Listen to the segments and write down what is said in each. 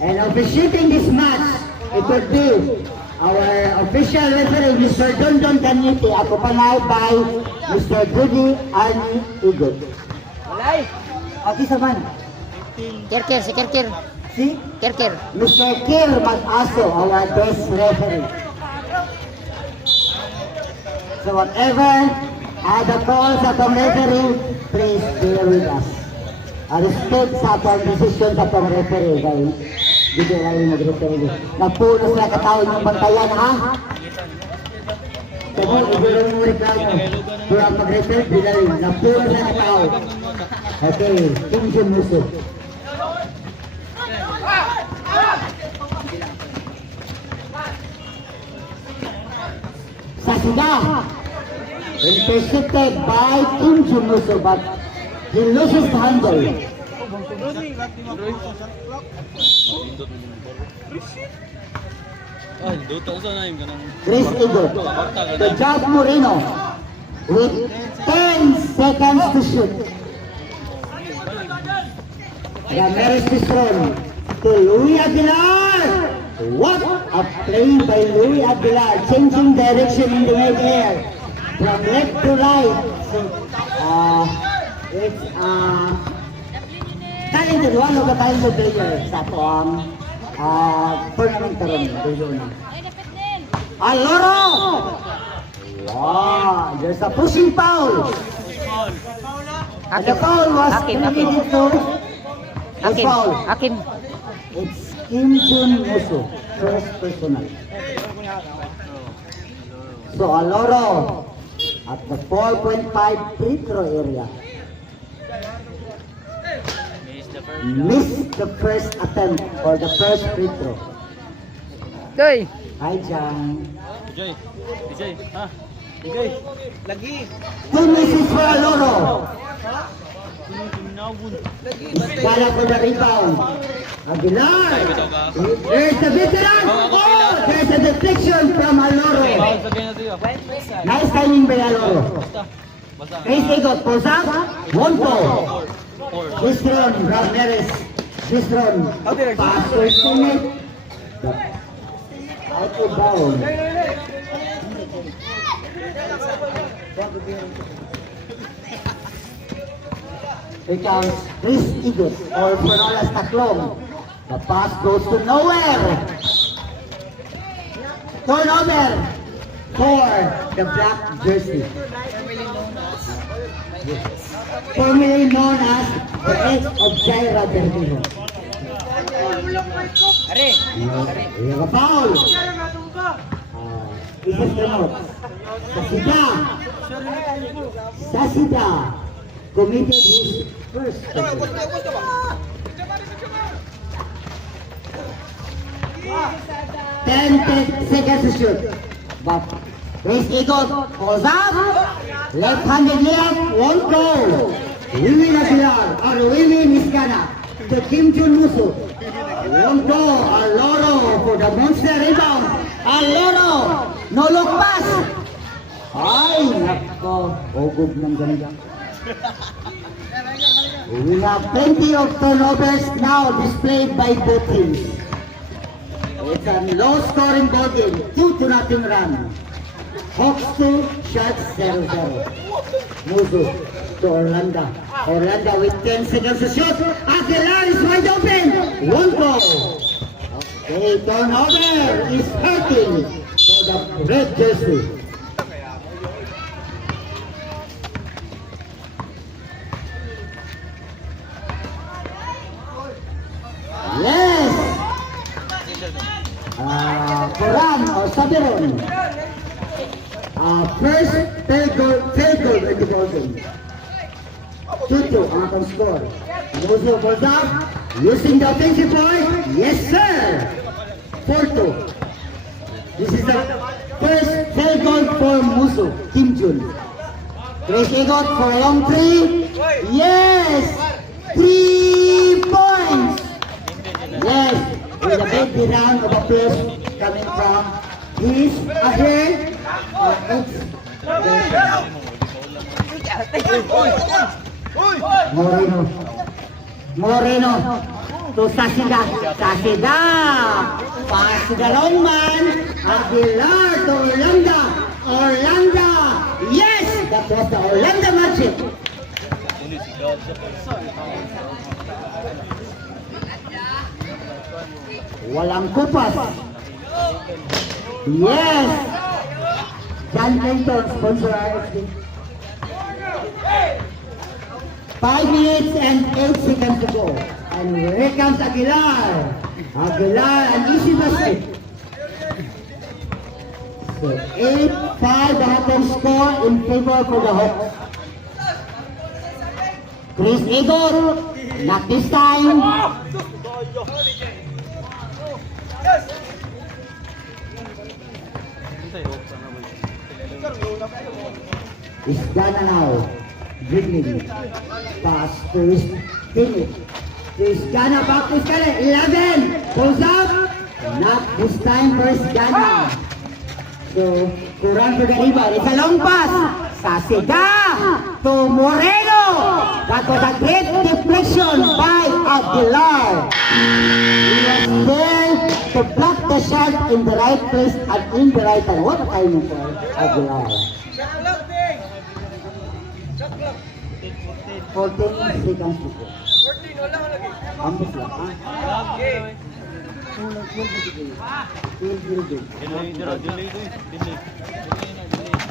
And officiating this match, it would be our official referee, Mr. Dondon Canete, accompanied by Mr. Goody Arnie Igot. Okay, saman. Kirkir, si Kirkir. Si Kirkir. Mr. Kir Mag-Aso, our best referee. So whatever the calls sa tong referee, please bear with us. Respect sa tong decision sa tong referee, guys. Hindi kayo mag-referee. Napuno sila katawin yung bantayan, ha? Kaya ibigay mo reklamo. Kaya mag-referee, bilalin. Napuno sila katawin. Okay, Kim Jun Muso. Sasida intercepted by Kim Jun Muso, but he loses the handle. Chris Igo, the Jack Moreno with 10 seconds to shoot. Ramirez is thrown to Louis Aguilar. What a play by Louis Aguilar, changing direction in the mid-air from left to right. So, it's talented, one of the talented players sa toang tournament karon. Aloro! Wow, there's a pushing foul. And the foul was committed to a foul. Hakim. It's Kim Jun Muso, first personal. So Aloro at the 4.5 free throw area. Missed the first attempt or the first free throw. Doy. Hi, Jan. DJ, ha? DJ, lagi. 2 misses for Aloro. Bala for the rebound. Aguilar. There's the veteran. Oh, there's a deflection from Aloro. Nice timing by Aloro. Chris Igot pulls up. One ball. This run, Ramirez. This run. Pass to his teammate. Out of bounds. Here comes Chris Igot or Fanolas Taklong. The pass goes to nowhere. Turnover for the black jersey. Formerly known as the Edge of Jaira Bertino. We have a foul. This is the note. Sasida committed his first. 10 seconds to shoot. But Chris Igot pulls up. Left-handed layup, won't go. Wiwi Aguilar or Wiwi Miskana to Kim Jun Muso. Won't go. Aloro for the monster rebound. Aloro, no look pass. Ay, nako. Ogog ng ganda. We have plenty of turnovers now displayed by both teams. It's a low-scoring ball game, 2-0 run. Hawks 2, shots 0-0. Muso to Orlando. Orlando with 10 seconds to shoot. Aguilar is wide open. One goal. Okay, turnover is hurting for the red jersey. Yes! Coran or Sabiron. First field goal in the ball game. 2-2 ang ating score. Muso goes up, using the offensive point. Yes, sir! 4-2. This is the first field goal for Muso, Kim Jun. Chris Igot for a long three. Yes! 3 points! Yes! With a big round of applause coming from his ahead. Moreno. to Sasiga. Sasiga. Pass to the wrong man. Aguilar to Orlando. Orlando. Yes! That was the Orlando magic. Walang kupas. Yes! John Clinton, sponsor RFD. 5 minutes and 8 seconds to go. And here comes Aguilar. Aguilar, an easy basket. So 8-5 the Hawks score in favor for the Hawks. Chris Igor, not this time. It's Ghana now. Dribbling. Pass to his teammate. To his Ghana, back to his Ghana. 11. Pulls up. Not this time for his Ghana. So, Kuran for the rebound. It's a long pass. Sasiga to Moreno. That was a great deflection by Aguilar. He was there to block the shot in the right place and in the right time. What a timing for Aguilar. 14 seconds to go. Ambos lang, ha?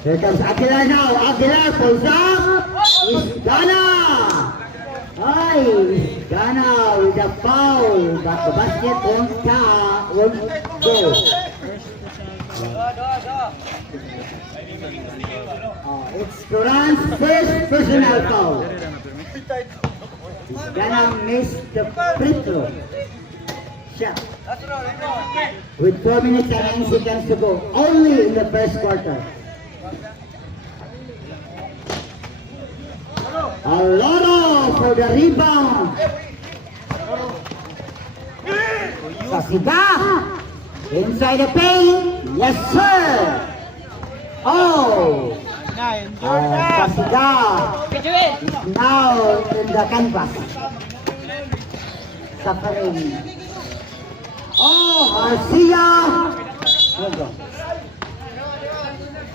Here comes Aguilar now. Aguilar pulls up. It's Ghana. Ay, it's Ghana with a foul. But the basket won't go. It's Kuran's first personal foul. He's gonna miss the free throw. Shot. With 4 minutes and 9 seconds to go, only in the first quarter. Aloro for the rebound. Sasiga inside the paint. Yes, sir. Oh. Sasiga is now in the canvas. Suffering. Oh, Garcia.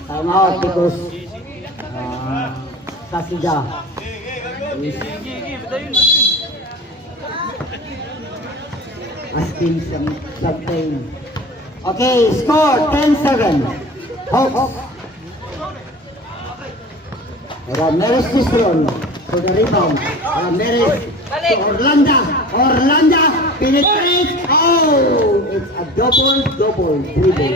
Time out because Sasiga is asking something. Okay, score 10-7. Hawks. Ramirez Cistron for the rebound. Ramirez to Orlando. Orlando penetrates. Oh, it's a double dribble.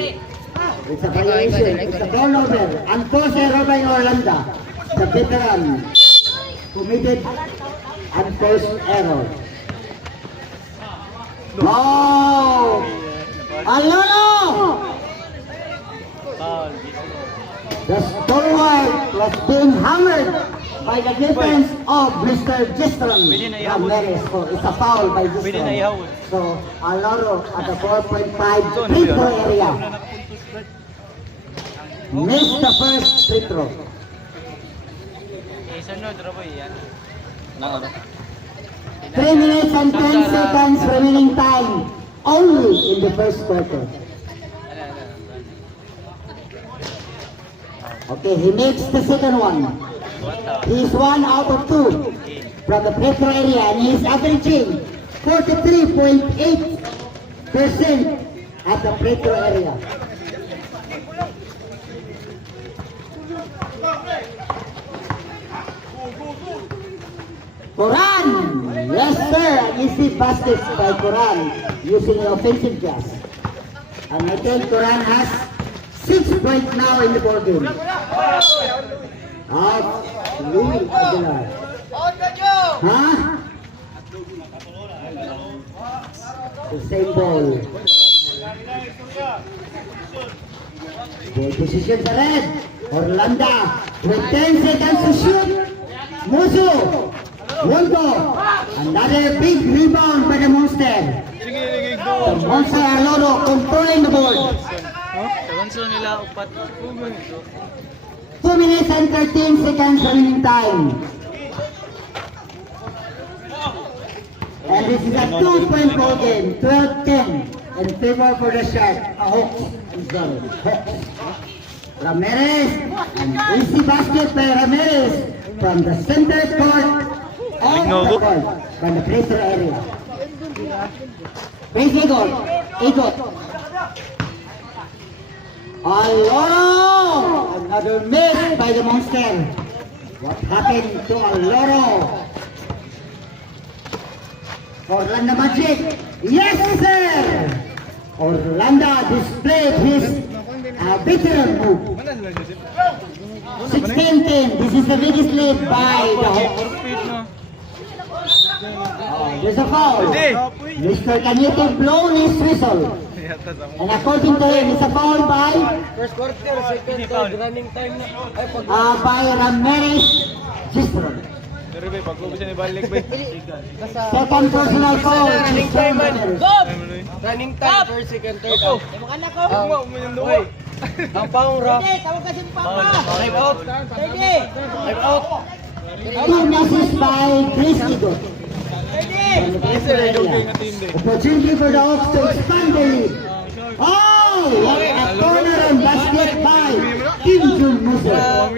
It's a violation. It's a turnover. Unforced error by Orlando. The veteran committed unforced error. Oh! Alolo! The stalwart was being hammered by the defense of Mr. Giston Ramirez. So it's a foul by Giston. So Aloro at the 4.5 free throw area. Missed the first free throw. 3 minutes and 10 seconds remaining time only in the first quarter. Okay, he makes the second one. He's 1 out of 2 from the free throw area and he's averaging 43.8% at the free throw area. Kuran! Yes sir, easy baskets by Kuran using the offensive glass. And I think Kuran has 6 points now in the ball game. Louis Aguilar. Huh? The same ball. Ball position sa red. Orlando with 10 seconds to shoot. Musu. Won't go. Another big rebound by the Monster. The Monster Aloro controlling the ball. 2 minutes and 13 seconds remaining time. And this is a 2-point ball game, 12-10 in favor for the Shark. Hawks, I'm sorry, Hawks. Ramirez, and easy basket by Ramirez from the center court of the court, from the pressure area. Praise Eagle, Eagle. Aloro! Another miss by the Monster. What happened to Aloro? Orlando Magic. Yes, sir! Orlando displayed his veteran move. 16-10. This is the biggest lead by the Hawks. There's a foul. Mr. Cañete blown his whistle. And according to him, it's a foul by First quarter, second third, running time na. Ay, pag... by Ramirez Gistron. Pero ba, pag siya ni balik ba? Second personal foul. Running time man. Stop! Running time, first, second, third. Opo. Oy, ang paong rap. Time out. Time out. Two misses by Chris Eagle. Opportunity for the Hawks to expand the lead. Oh! What a corner and basket by Kim Jun Musa.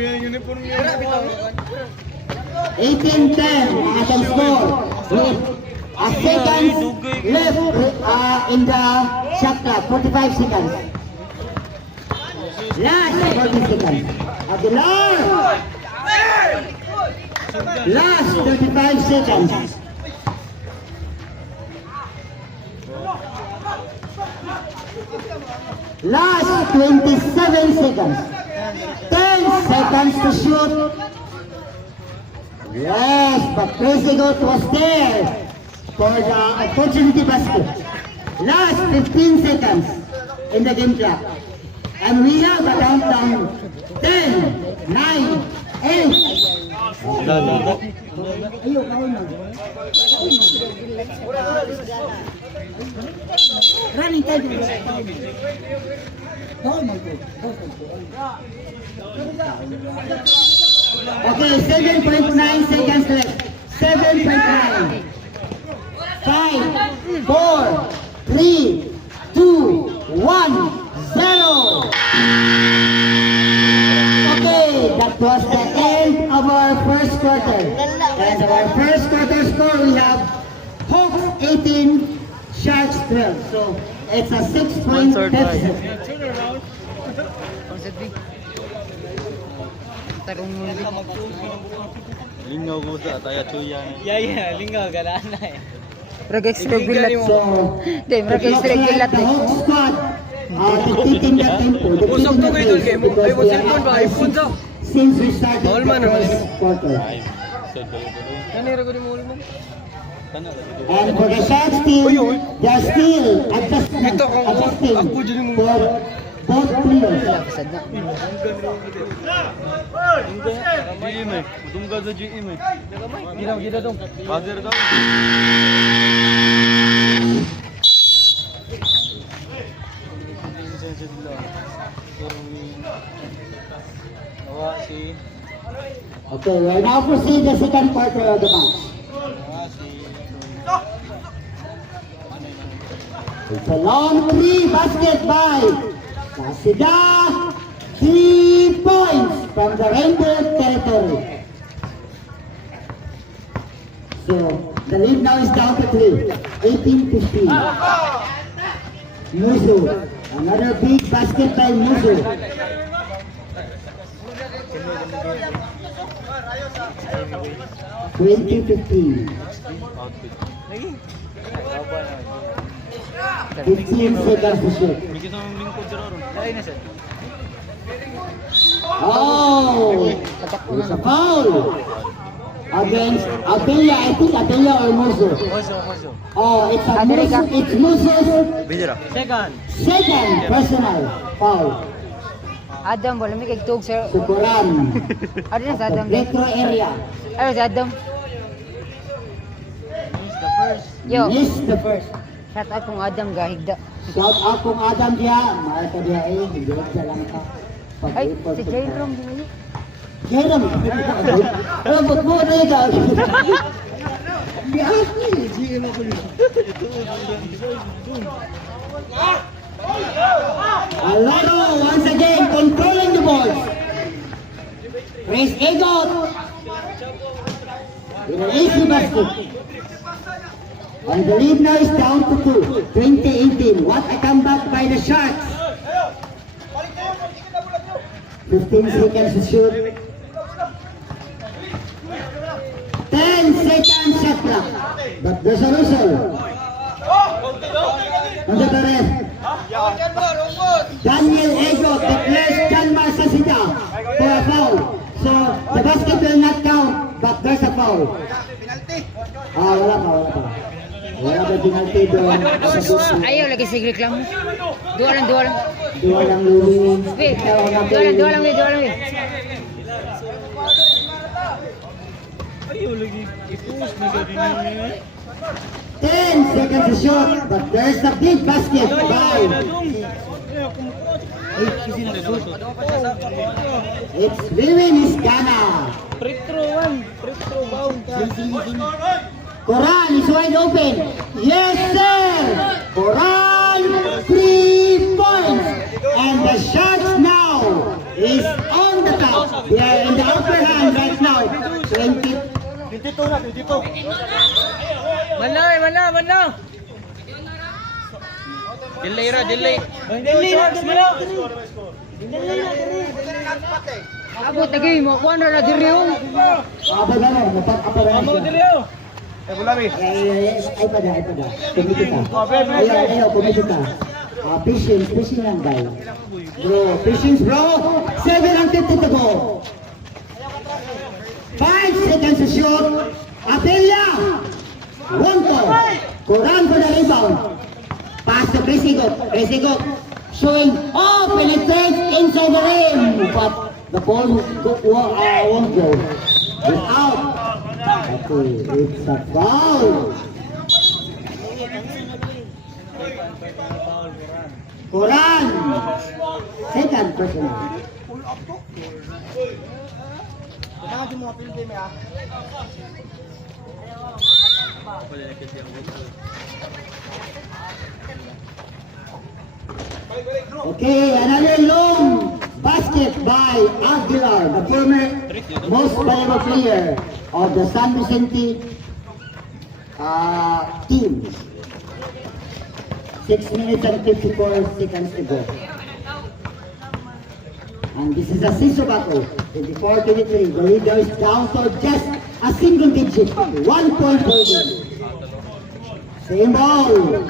18-10 ang ating score with a seconds left in the shot clock. 45 seconds. Last 40 seconds. Aguilar! Last 35 seconds. Last 27 seconds. 10 seconds to shoot. Yes, but Presigot was there for the opportunity basket. Last 15 seconds in the game clock. And we have a countdown. 10, 9, 8. Running time. Okay, 7.9 seconds left. 7.9. 5, 4, 3, 2, 1, 0. Okay, that was the end of our first quarter. And our first quarter score, we have Hawks 18, Sharks 12. So it's a 6-point deficit. Lingaw ko sa tayo tuyan. Lingaw, galaan na eh. Mereka extra gulat. So, Deh, mereka extra gulat the deh. Hawks squad dictating the tempo. Usap to kayo dun, game. Ay, mo cellphone ba? iPhone daw. Since we started Bawal man, the first quarter. Kanira ko ni mo man. And for the Sharks team, they are still adjusting for both players. Kesad na. GM eh. Tunggal sa GM eh. Ginaw, ginaw dong. Buzzer daw. Okay, we are now proceed the second quarter of the match. It's a long three basket by Kasida. 3 points from the Rainbow territory. So the lead now is down to 3. 18-15. Musu. Another big basket by Musu. 20-15. 15 seconds to shoot. Bigyan sa mga lingkod sa ron. Oh! It's a foul! Against Abella, I think Abella or Musu. Oh, it's a Musu, it's Musu's second personal foul. Adam, wala may kagtog sa... Sukuran. Ano na sa Adam? Retro area. Ano sa Adam? Yo, Missed the first. shout out kung Adam gahigda. Shout out kung Adam dia. Mahal ka dia eh. Hindi sa lang ka. Ay, si Jairom din yun. Jerem. Robot mo na ikaw. Di ako eh. GM ako yun. Alaro once again controlling the ball. Chris Egot. In an easy basket. And the lead now is down to 2. 2018. What a comeback by the Sharks. 15 seconds to shoot. 10 seconds shot clock. But there's a whistle. Under the ref. Daniel Egot declares Janmar Sasita for a foul. So the basket will not count, but there's a foul. Wala pa. Wala pa penalty doon. Ayaw lagi sige reklamo. Dua lang. Dua lang lumin. Wait, dua lang. Ayaw lagi. I-post na sa dinyo. 10 seconds to shoot, but there's a big basket by. It's Vivian Iscana. Retro bound ka. Coral is wide open. Yes, sir. Coral 3 points, and the Sharks now is on the top. They are in the upper hand right now. 20. Mana. Delay. Abot lagi mo kuan ra diri oh. Apa gano'n? Napag-apa Ay pada. Kumikita. Patience lang guys. Bro, patience bro. 7:50 to go. 5 seconds to shoot. Apelia. Wonto. Coral for the rebound. Pass to Chris Egot. Showing penetrates inside the rim. But the ball won't go. It's out. Okay, it's a foul. Coral. Second personal. Okay, another long basket by Aguilar, the former most valuable player of the San Vicente team. 6 minutes and 54 seconds to go. And this is a scissor battle. 24-23. The leader is down to just a single digit. 1 point per game. Same ball.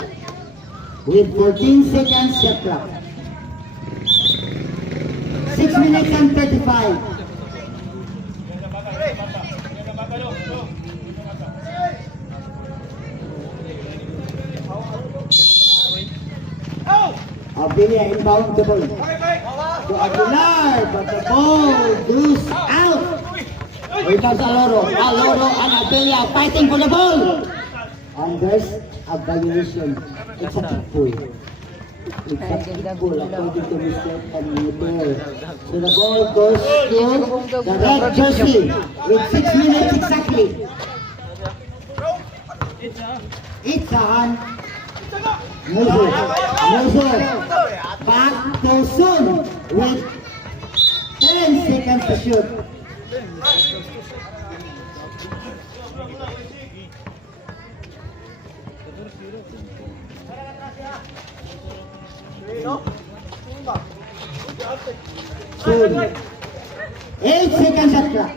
With 14 seconds shot clock. 6 minutes and 35. Abelia inbound the ball. To Aguilar, but the ball goes out. Here comes Aloro and Abelia fighting for the ball. And there's a violation. It's a kick pull. It's a kick pull according to Mr. Panito. So the ball goes to the red jersey with 6 minutes exactly. It's on. Muzo. Back to Sun with 10 seconds to shoot. Sun. 8 seconds shot clock.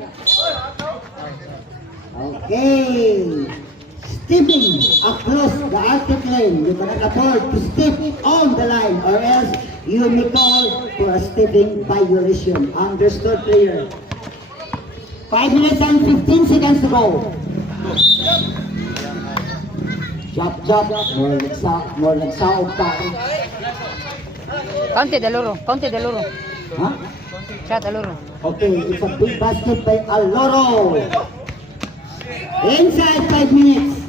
Okay. Stepping across the Arctic lane, you cannot afford to step on the line or else you may call for a stepping violation. Understood, player? 5 minutes and 15 seconds to go. Jump. More nagsaog pa. Counted Aloro. Huh? Shot Aloro. Okay, it's a big basket by Aloro. Inside 5 minutes.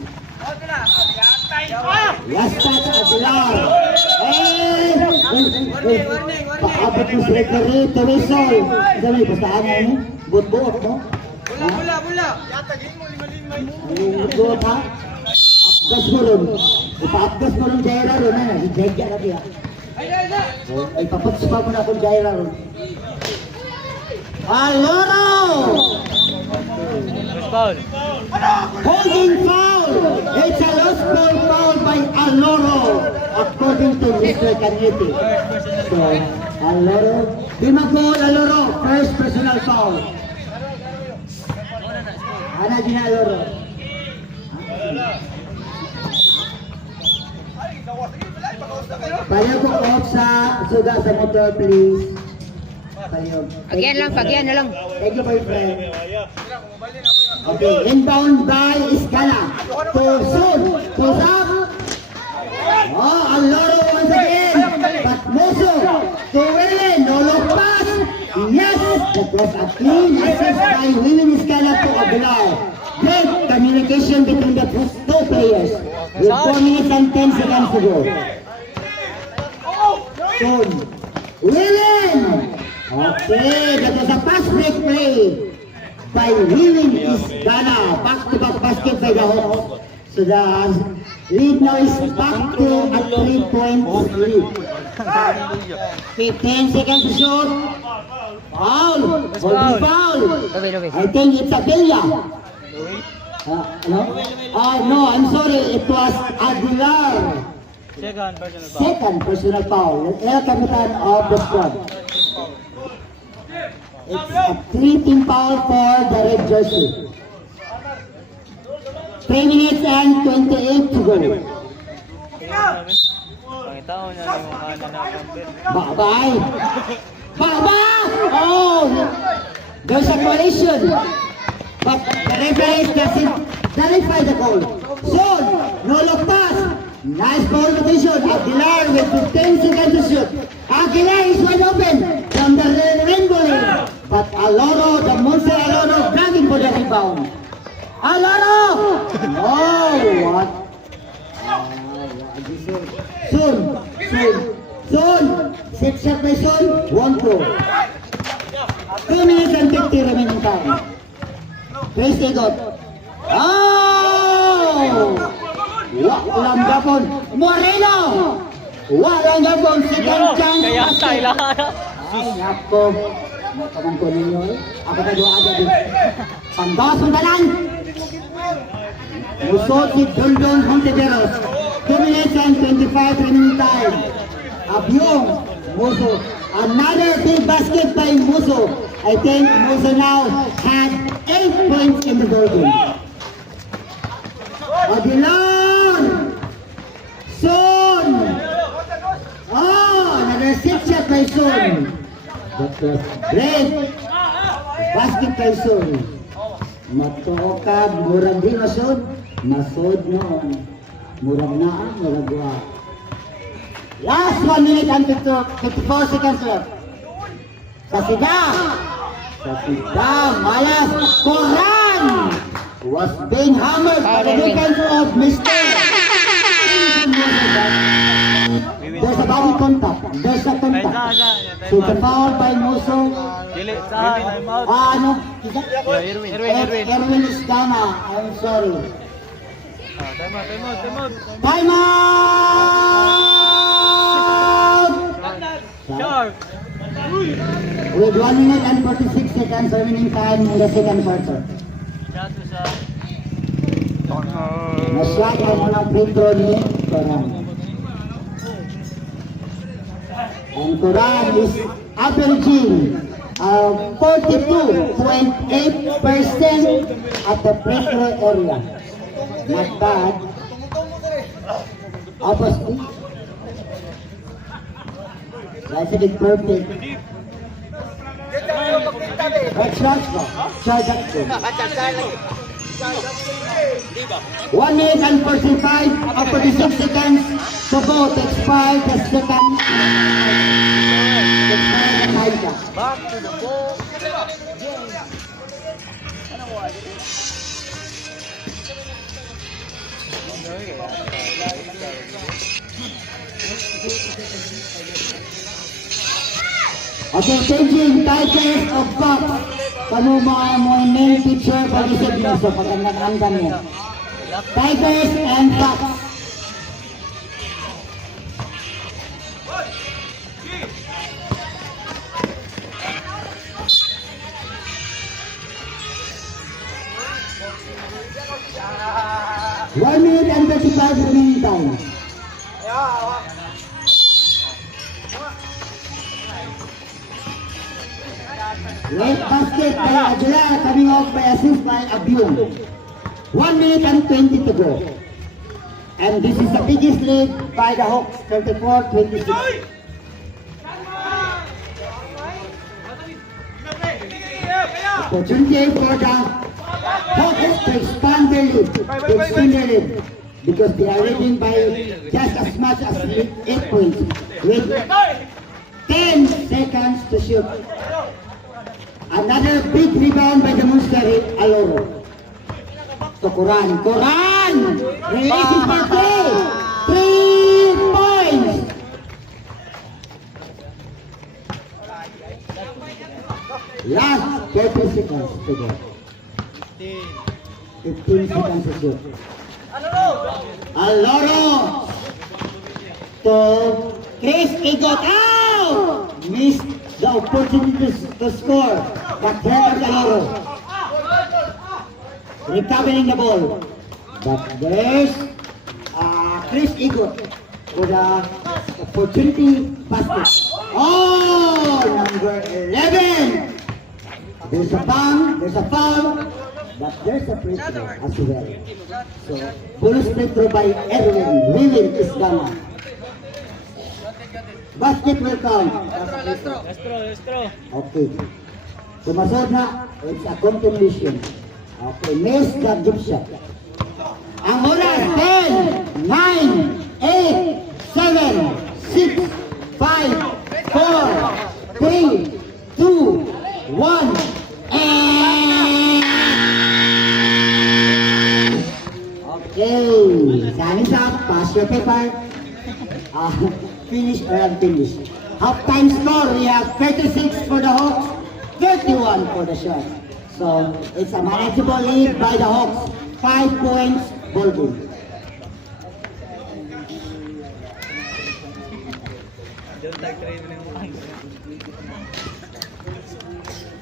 Last touch Aguilar. Paabot mo si referee to whistle. Sabi, basta ano mo? Buot-buot mo? Bula. Ano Naglugot ha? Apgas mo ron. Ipa-apgas mo ron Jaira ron. Ano? Ijegya na diya. Ay, papatspa mo na akong Jaira ron. Aloro! Foul. Holding foul! It's a lost ball foul by Aloro, according to Mr. Cañete. So, Aloro, di mag-goal Aloro, first personal foul. Ana din Aloro. Payag ko off sa suga sa motor, please. Payag. Pagyan na lang. Thank you, my friend. Okay, inbound by Iskala. To Sun. To Zap. Oh, Aloro once again. But Moso. To Welen. No look pass. Yes. That was a clean assist by William Iskala to Aguilar. Great communication between the two players. With 4 minutes and 10 seconds to go. Sun. Welen. Okay, that was a pass break play by Willing Isdana. Back-to-back basket by the Hawks. So the lead now is back to a 3-point lead. 15 seconds to shoot. Foul. Holding foul. Lobe. I think it's a failure. No? No, I'm sorry. It was Aguilar. Second personal foul. Second personal foul. El Capitan of the squad. It's a 3-team foul for the red jersey. 3 minutes and 28 to go. Pangitaon na yung kanan na number. Bye-bye. Bye-bye! Oh! There's a collision. But the referee doesn't clarify the goal. Zone, no look pass. Nice ball position. Aguilar with 15 seconds to shoot. Aguilar is wide open from the rainbow lane. But Aloro, the monster Aloro, grabbing for the rebound. Aloro! Oh, what? Soon. Set shot by Soon. 1-2. 2 minutes and 50 remaining time. Chris Egot. Oh! Walang gapon. Moreno! Walang gapon. Second chance. Kaya style Ay, nako. Nakamang ko ninyo eh. Ako na doon agad eh. Panggas ang tanan. Musot si Dondon Hontiveros. 2 minutes and 25 remaining time. Abyong. Muso. Another big basket by Muso. I think Muso now had 8 points in the ball game. Aguilar! Son! Oh, another 6 shot by Son. That was great. Basket by Son. Matuokag, murag di masod. Masod noon. Murag na, murag wa. Last 1 minute and 54 seconds left. Sasida! Malas! Koran! Was being hammered by the defense of Mr. There's a body contact. There's a contact. So it's a foul by Muso. Dili, sa time out. Ano? Erwin. Erwin Isdana. I'm sorry. Time out. Time out! Sharp. With 1 minute and 46 seconds remaining time in the second quarter. Shato sa... Na-shot ang unang free throw ni Coran. And Coran is averaging 42.8% at the free throw area. Not bad. Opposite. That's a bit perfect. Right shots ba? Charge up ko. 1 minute and 45 or 46 seconds to go to expire the second. Expire the time clock. Back to the ball. Okay, changing titles of box. Kamu mga main picture pag-isip nyo. So, pag nag-anggan mo. Tigers and Fox. One minute and 35 remaining time. Late basket by Aguilar, coming off by assist by Abion. 1 minute and 20 to go. And this is the biggest lead by the Hawks, 34-26. Opportunity for the Hawks to expand their lead, to extend their lead, because they are leading by just as much as 8 points, with 10 seconds to shoot. Another big rebound by the Monster Aloro. To Coran. Coran! Releases for 3 points! Last 30 seconds to go. 15 seconds to shoot. Aloro! To Chris Igot. Out! Missed the opportunity to score. But here comes Aloro. Recovering the ball. But there's Chris Igot for the opportunity basket. Oh, number 11. There's a bang, there's a foul, but there's a free throw as well. So, bonus free throw by Erwin. Lilin is gone. Basket will count. Lestro. Okay. Sumasod na, it's a continuation. Okay, miss the jump shot. Ang oras, 10, 9, 8, 7, 6, 5, 4, 3, 2, 1, okay. Time's up. Pass your paper. Finish or unfinish. Half-time score, we have 36 for the Hawks, 31 for the Sharks. So, it's a manageable lead by the Hawks. 5 points, ball game.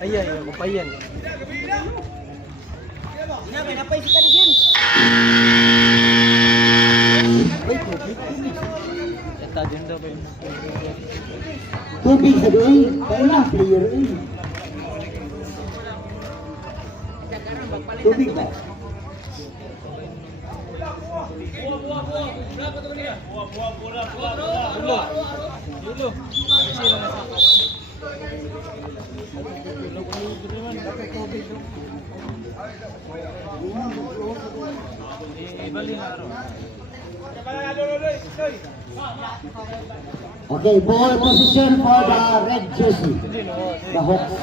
Ayan, ako pa yan. Ito din daw ba yun? Tubig sa doon. Kaya na, player eh. Tubig ba? Yulo. Okay, ball position for the red jersey, the Hawks.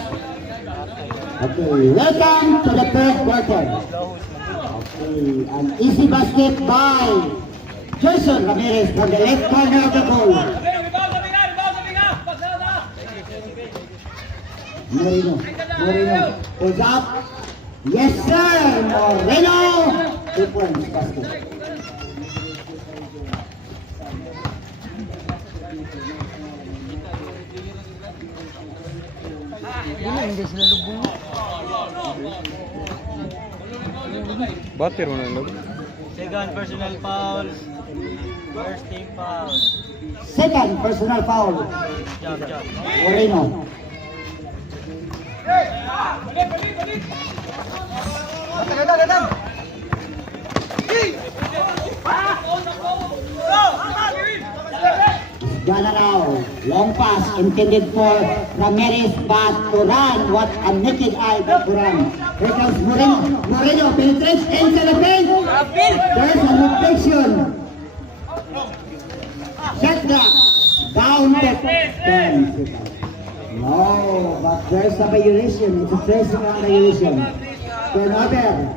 Okay, welcome to the third quarter. Okay, an easy basket by Jason Ramirez from the left corner of the goal. Moreno pulls up. Yes, sir. Moreno. 2 points basket. Hindi sila lubong. Bater mo na lang. Second personal foul. First team foul. Second personal foul. Job. Moreno. Gana now. Long pass intended for Ramirez, but Turan. What a naked eye by Turan. Here comes Moreno. Moreno penetrates into the paint. There's a rotation. Shot clock. Down to 10 seconds. No, but there's a violation. It's a 3-second violation. Turnover.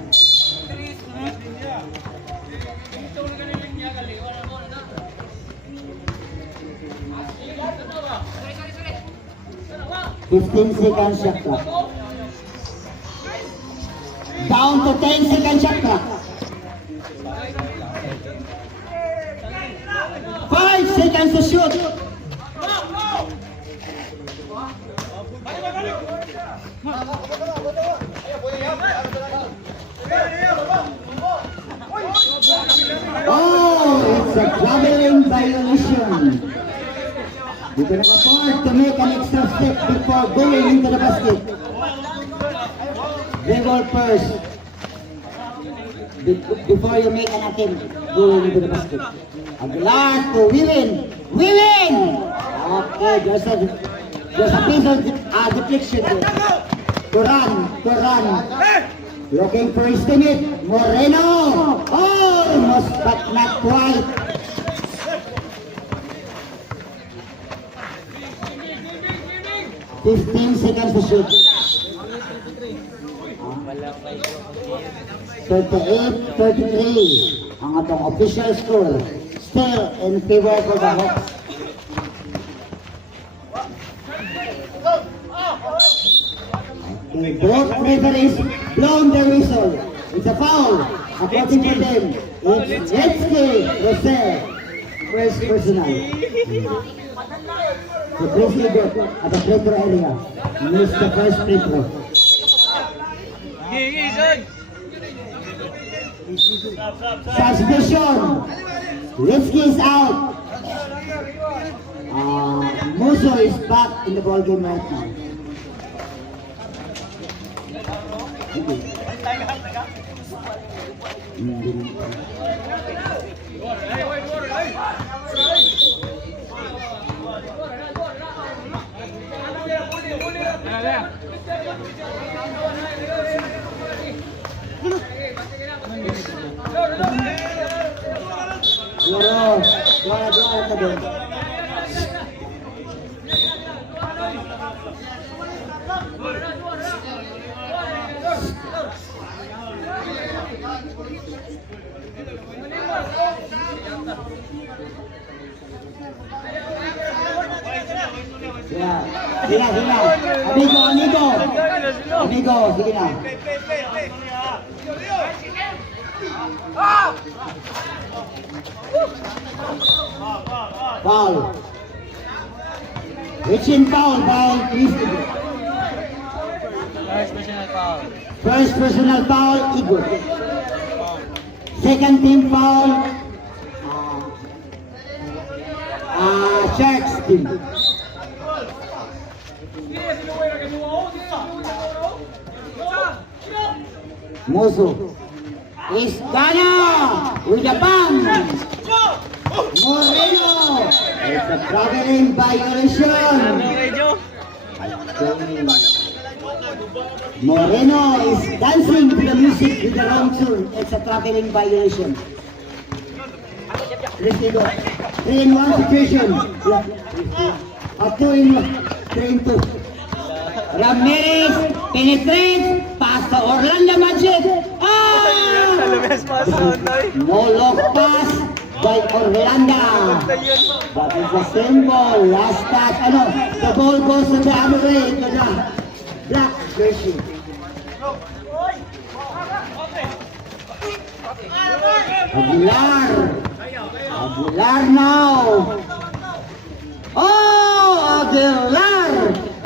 Fifteen-second shot clock. Down to 10-second shot clock. seconds to shoot. Oh, it's a traveling violation. You can afford to make an extra step before going into the basket. Dribble first. Before you make an attempt going into the basket. Aguilar to Wiwin. Wiwin! Okay, there's a piece of deflection there. To run. Looking for his teammate, Moreno. Almost, but not quite. Fifteen seconds to shoot. 38-33 ang atong official score. Still in favor for the Hawks. Okay, both referees blown the whistle. It's a foul. According to them, it's Etsky Rosell. First personal. The Grizzly got at the free throw area. Missed the first free throw. Substitution. Litsky is out. Musso is back in the ball game right now. Dua ka doon. Sige na. Amigo, sige na. Foul. Reaching foul, please. First personal foul. First personal foul, Igor. Second team foul, Sharks team. Musso is Ghana with the bang. Moreno. It's a traveling violation. Moreno is dancing to the music with the wrong tune. It's a traveling violation. 3-in-1 situation. 3-in-2. Ramirez penetrates past the Orlando Magic. No long pass by Orlando. But it's a simple last touch. The ball goes to the other way. To the black jersey. Aguilar now. Oh, Aguilar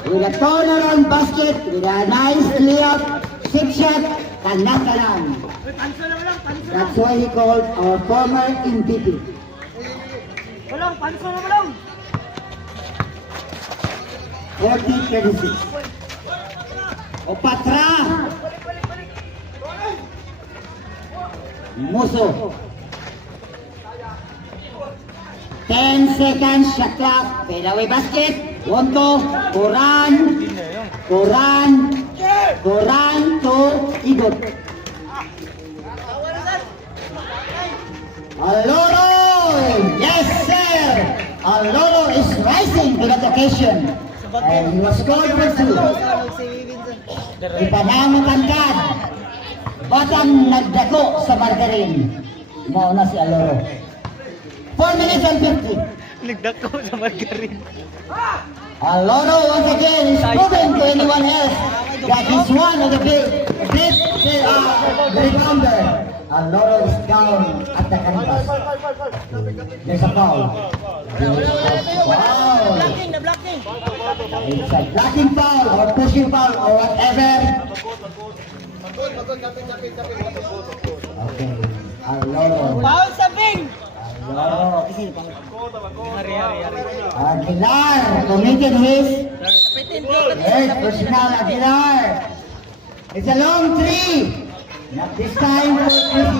with a turnaround basket with a nice layup, 6 shot, kanakalan. That's why he called our former MVP. 40-36. Opatra. Musso. 10 seconds, shot clock, fade away basket, Wonto, Coran to Igot. Aloro, yes sir, Aloro is rising to that occasion, and he was scored for 2. Ipanang matangkad, batang nagdako sa margarin, mauna si Aloro. 4 minutes and 50. Nagdako sa margarin. Aloro once again is proving to anyone else that he's one of the big rebounder. Aloro is down at the canvas. There's a foul. Foul. It's a blocking foul or pushing foul or whatever. Okay. Aloro. Paul Sabing! Aloro. Hari. Aguilar committed his third personal. Aguilar. It's a long three. Not this time for Chris.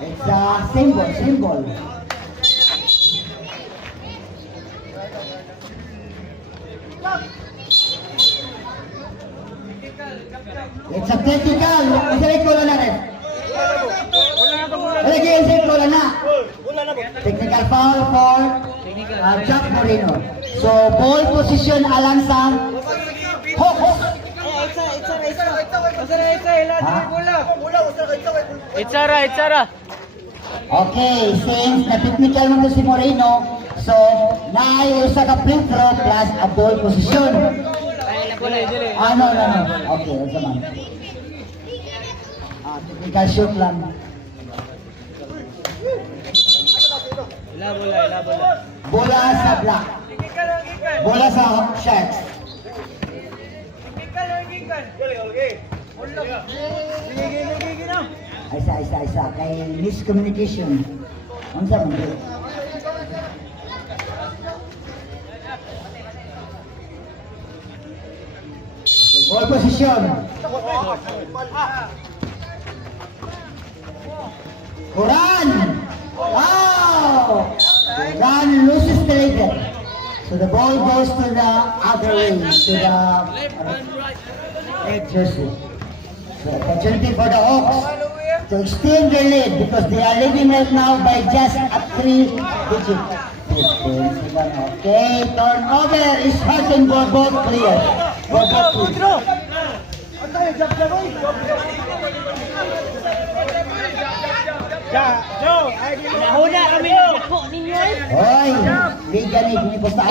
It's a symbol. It's a technical. Masalik ko lang na rin. Masalik ko lang na. Technical foul for Jack Moreno. So ball position alang sa Hawks. Itsara. Okay, since na-technical mo to si Moreno, so naayo sa ka free throw plus a ball position. No. Okay, that's naman. Technical shoot lang. Ila bola. Bola sa black. Bola sa Sharks. Isa. Kay miscommunication. Ano sa mga? Okay, ball position. Quran! Wow! Quran loses the lead. So the ball goes to the other way, to the red jersey. So opportunity for the Hawks to extend their lead because they are leading right now by just a 3-digit. 15 seconds. Okay, turnover is hurting for both players. For both teams. Nahuna kami po ninyo. Hoy, bigyan ni basta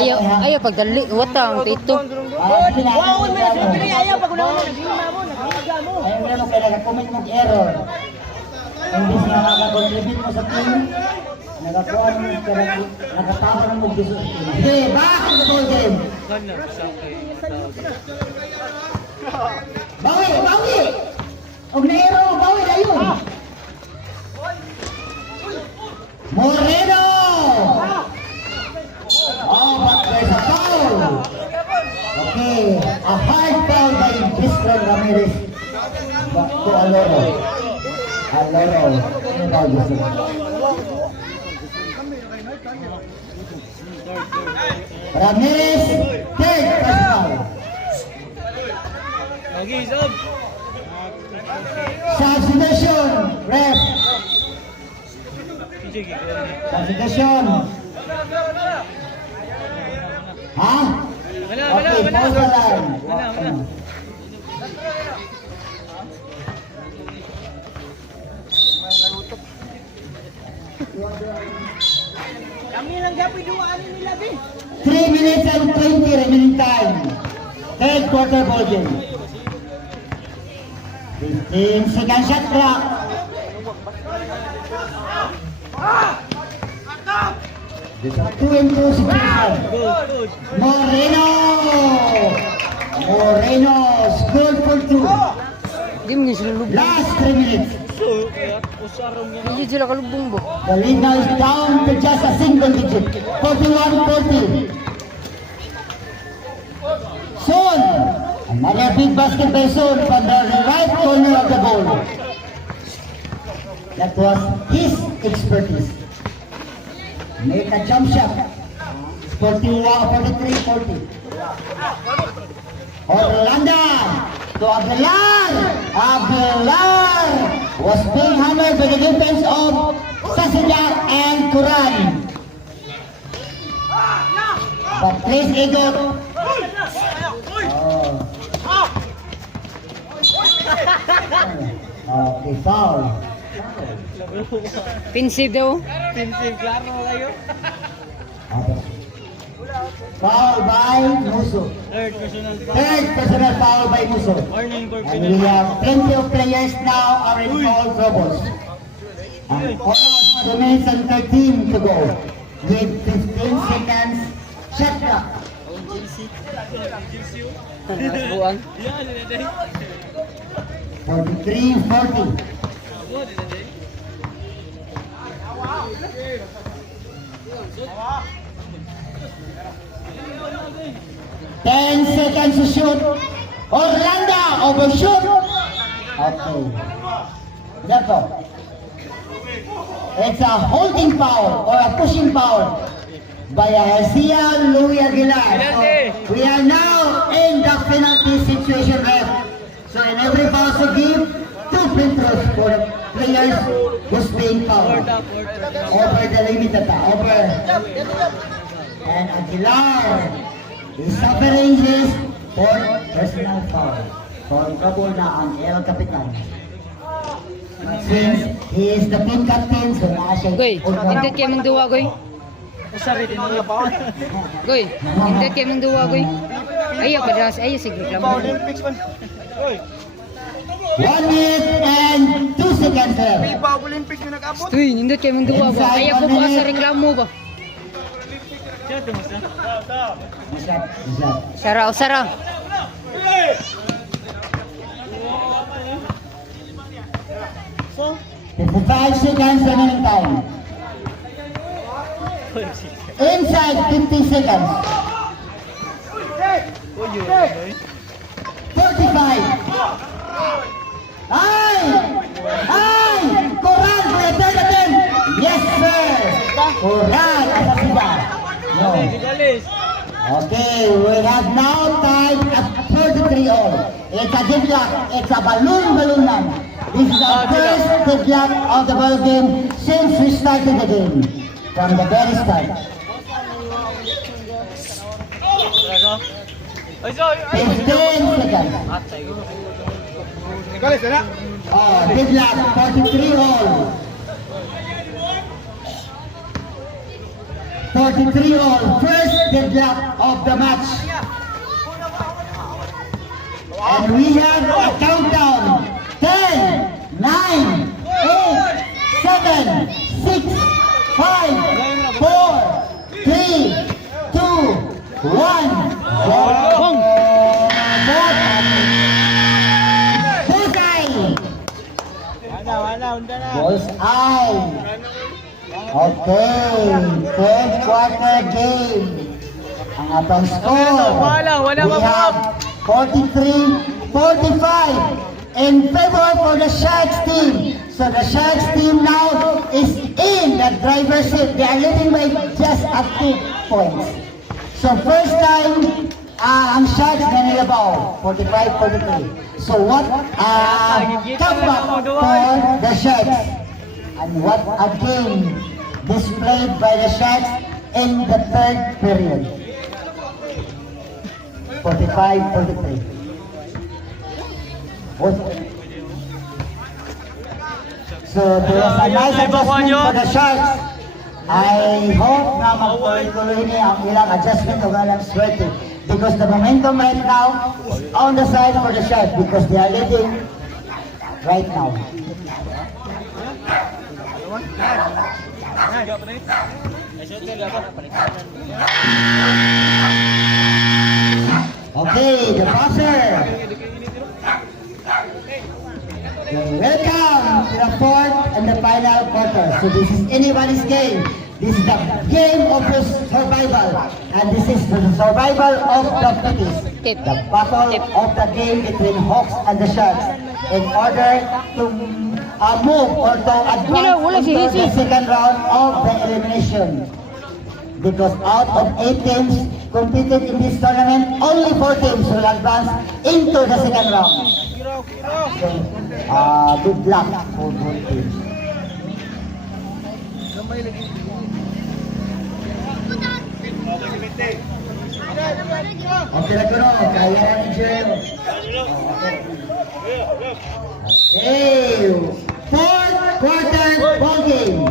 Ayaw pagdali. Watang, tito. Wow, Ayaw pag unang naghihina mo. Naghihiga mo. Ayaw mo naman kaya nag-comment mong error. Hindi siya nakakontribute mo sa team. Nagakuha mo nakatama ng mag-gusto sa team. Okay, back to the ball game. Bawi! Huwag na error, bawi na yun. Moreno! Oh, but there's a foul. Okay, a hard foul by Tristan Ramirez. Back to Aloro. Ano ba gusto? Ramirez, third personal. Substitution, ref. Substitution. Ha? Okay, pause na lang. Kami lang gapi duwaan nila, Bin. 3 minutes and 20 remaining time. Third quarter ball game. 15 second shot clock. There's a 2-2 situation. Moreno scored for 2. Di mo sila lubong. Last 3 minutes. Hindi sila kalubong bo. The lead now is down to just a single digit. 41-40. Soon, another big basket by Soon from the right corner of the goal. That was his expertise. Make a jump shot. 43-40. Orlando to Aguilar. Aguilar was being hammered by the defense of Sasinya and Quran. But please, Egot. Okay, foul. Pinsi daw. Klaro kayo. Okay. Foul by Muso. Third personal foul. Third personal foul by Muso. Warning for And we have plenty of players now are in foul troubles. And almost 2 minutes and 13 to go. With 15 seconds, shot clock. Nasubuan. 43-40. 10 seconds to shoot. Orlando overshoot. Okay. That's all. It's a holding foul or a pushing foul by Garcia Louis Aguilar. So we are now in the penalty situation ref. So in every foul to give, 2 free throws for the players who's being fouled. Over the limit at over. And Aguilar is suffering his 4th personal foul. For trouble na ang El Capitan. Since he is the team captain, so naa siya. Goy, hindi kayo mong duwa, Goy. Usari din ang labawan. Goy, hindi kayo mong duwa, Goy. Ayaw pa dyan, ayaw sige reklamo. Olympics man. Oy. 1 minute and 2 seconds left. Olympics na nag-abot. Uy, hindi kayo mong duwa ba? Ayaw po ba sa reklamo ba? Siya tumusta. Sara o sara. 55 seconds remaining time. Inside 50 seconds. 45. Ay! Ay! Coral for the third attempt. Yes, sir. Coral as a siga. No. Okay, we have now tied at 43 all. It's a deadlock. It's a balloon. This is our first deadlock of the ball game since we started the game. From the very start. 15 seconds. Oh, deadlock, 43 all. 43 all. First deadlock of the match. And we have a countdown. 10, 9, 8, 7, 6, 5, 4, 3, 2, 1. Bullseye. Okay, third quarter game. Ang atong score. We have 43-45 in favor for the Sharks team. So the Sharks team now is in the driver's seat. They are leading by just at 2 points. So first time, ang Sharks na nilabaw, 45-43. So what comeback for the Sharks. And what a game displayed by the Sharks in the third period. 45-43. So there was a nice adjustment for the Sharks. I hope na magtuloy-tuloy niya ang ilang adjustment o galang swerte. Because the momentum right now is on the side for the Sharks because they are leading right now. Okay, the buzzer. Welcome to the fourth and the final quarter. So this is anybody's game. This is the game of the survival. And this is the survival of the fittest. The battle of the game between Hawks and the Sharks. In order to move or to advance into the second round of the elimination. Because out of 8 teams competed in this tournament, only 4 teams will advance into the second round. So, good luck for both teams. Okay na kuno, kaya na ni Joel. Okay, fourth quarter ball game.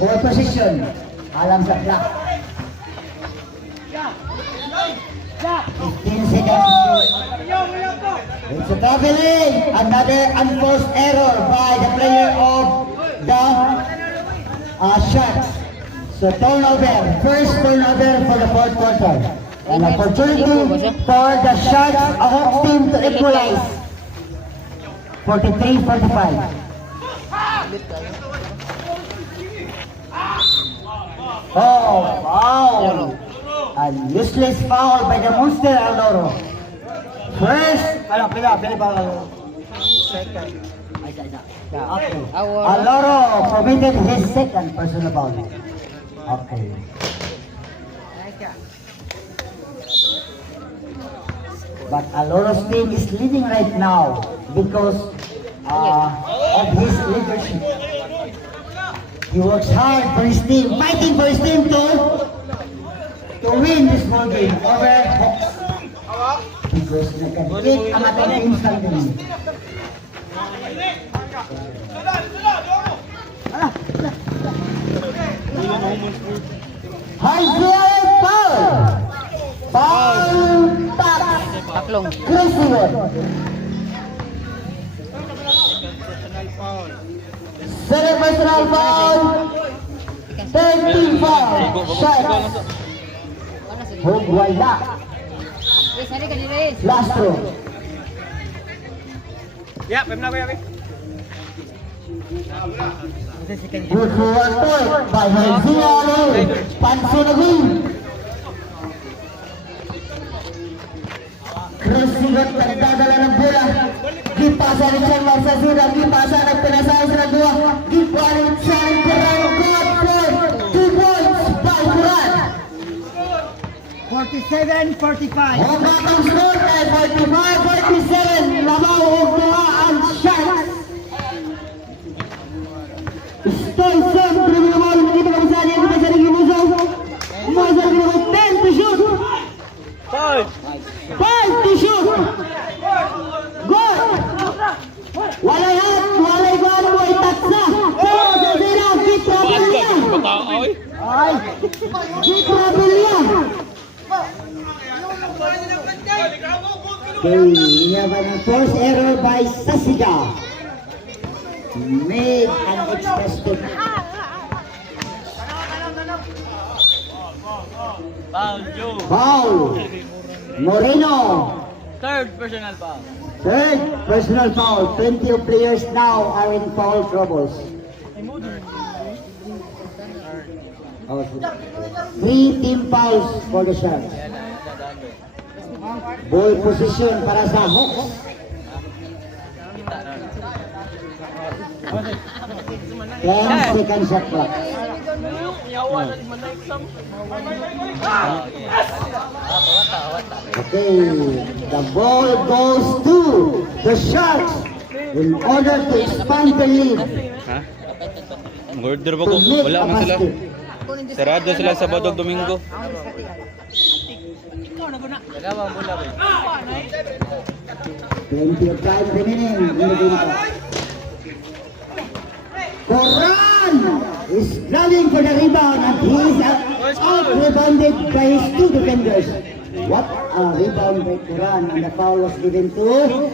Ball position, alam sa clock. 15 seconds. It's a traveling. Another unforced error by the player of the Sharks. So turnover. First turnover for the fourth quarter. An opportunity for the Sharks Hawks team to equalize. 43-45. Oh, foul! A useless foul by the Monster Aloro. First, pila ba? Second. Okay. Aloro committed his second personal foul. Okay. But Aloro's team is leading right now because of his leadership. He works hard for his team, fighting for his team to win this ball game over Hawks. Because nagkadikit ang ating instant game. High zero foul! Foul tax! Taklong. Crazy one! Second personal foul! 13 foul! Shots! Hugwala! Res, hari ka ni Res. Last row! Yeah, pem na ba yabi? Good for 1 point by Helsinalo! Pansunagin! Crucigat nagdadala ng bola. Gipasa ni Chan Marsasura. Gipasa ng pinasahan sa nagduwa. Gipalit sa Kuran. Good point. 2 points by Kuran. 47-45. Ang batang score ay 45-47. Labaw o kuha ang Sharks. Stoy sempre minamol. Nakita kami sa niya. Kita sa rin gimusaw. Umasal ginamol. 10 to shoot. 5 to shoot. Good. Walay hat. Walay gano. Walay taksa. Sa sila. Gitra Bilya. Ay. Gitra Bilya. Okay, we have an enforced error by Sasiga. Made unexpected. Foul, Joe. Foul. Moreno. Third personal foul. Third personal foul. 20 of players now are in foul troubles. Oh, 3 team fouls for the Sharks. Ball position para sa Hawks. 10 seconds shot clock. Okay, the ball goes to the Sharks in order to expand the lead. Ha? Order ba To ko? make Wala a man sila. basket. Sarado sila sa Sabado, Domingo. Dalawa ang bola ba? Plenty of time remaining in the game. Koran is grabbing for the rebound and he is out-rebounded by his 2 defenders. What a rebound by Koran, and the foul was given to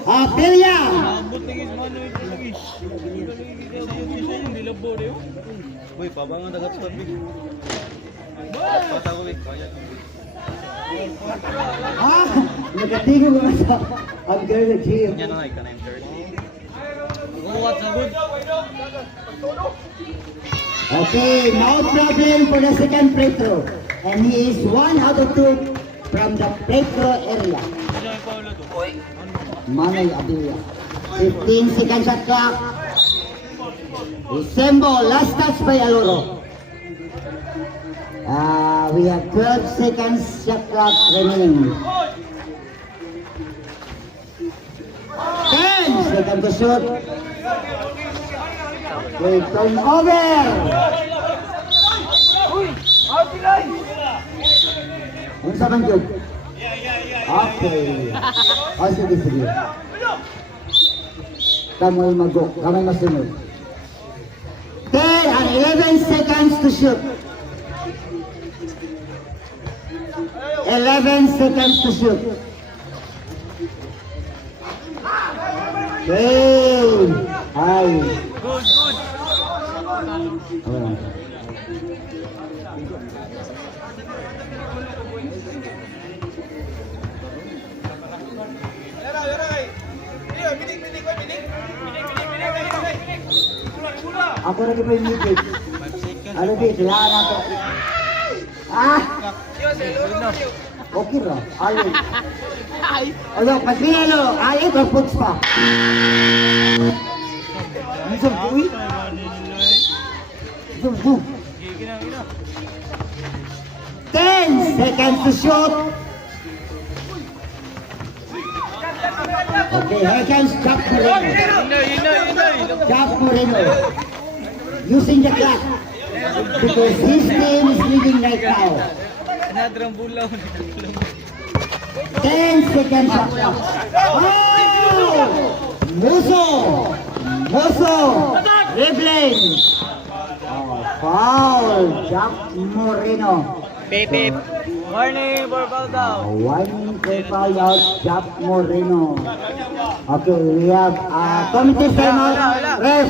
Apelia. Boy, pabangan dagat sa tabi. Nagatingin mo sa ang girl na Gio. Yan na ka na yung third. Bukat sa good. Okay, no problem for the second free throw. And he is 1 out of 2 from the free throw area. Manay Abilia. 15 seconds shot clock. Isembo, last touch by Aloro. We have 12 seconds shot clock remaining. 10 seconds to shoot. Okay, turnover. Ano sa man yun? Okay. O, sige, sige. Kamoy magok, kamay masunod. 10 and 11 seconds to shoot. 10 11 seconds to shoot. Okay. Ay. Good, good. Oh. Ako na po yung music. Ano di, kailangan nato. Ah! Okay bro, ayun. Ano, pasinalo, ayun, kaput pa. Isang buwi. Isang buwi. 10 seconds to shoot. Okay, here comes Jack Moreno. Jack Moreno. Using the clock. Because his team is leading right now. Nadrang bulaw. 10 seconds shot clock. Oh! Muso! Muso! Dribbling! Oh, foul! Jack Moreno. Pip. Warning for foul down. One foul out, Jack Moreno. Okay, we have committee timeout. Ref,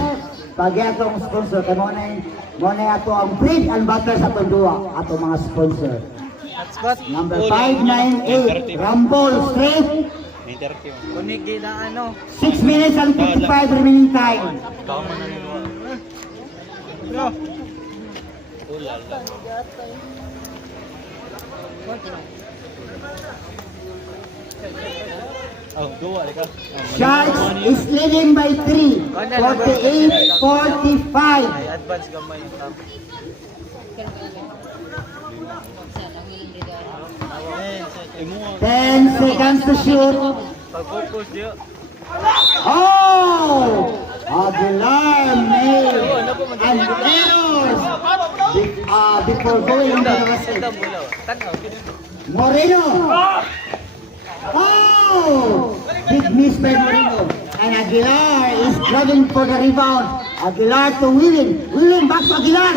pagi atong sponsor kay mo na ato ang bread and butter sa tundua ato mga sponsor. Number 598 Rumble Street. Kunig gila ano. 6 minutes and 55 remaining time. Bro. Oh, gawa ka. Sharks is leading by 3, 48-45. Ay, advance gamay yung top. 10 seconds to shoot. Pag-focus diyo. Oh! Aguilar made an error before going into the basket. Bulaw. Tanaw. Moreno! Oh! Big miss by Moreno. And Aguilar is grabbing for the rebound. Aguilar to William. William back to Aguilar.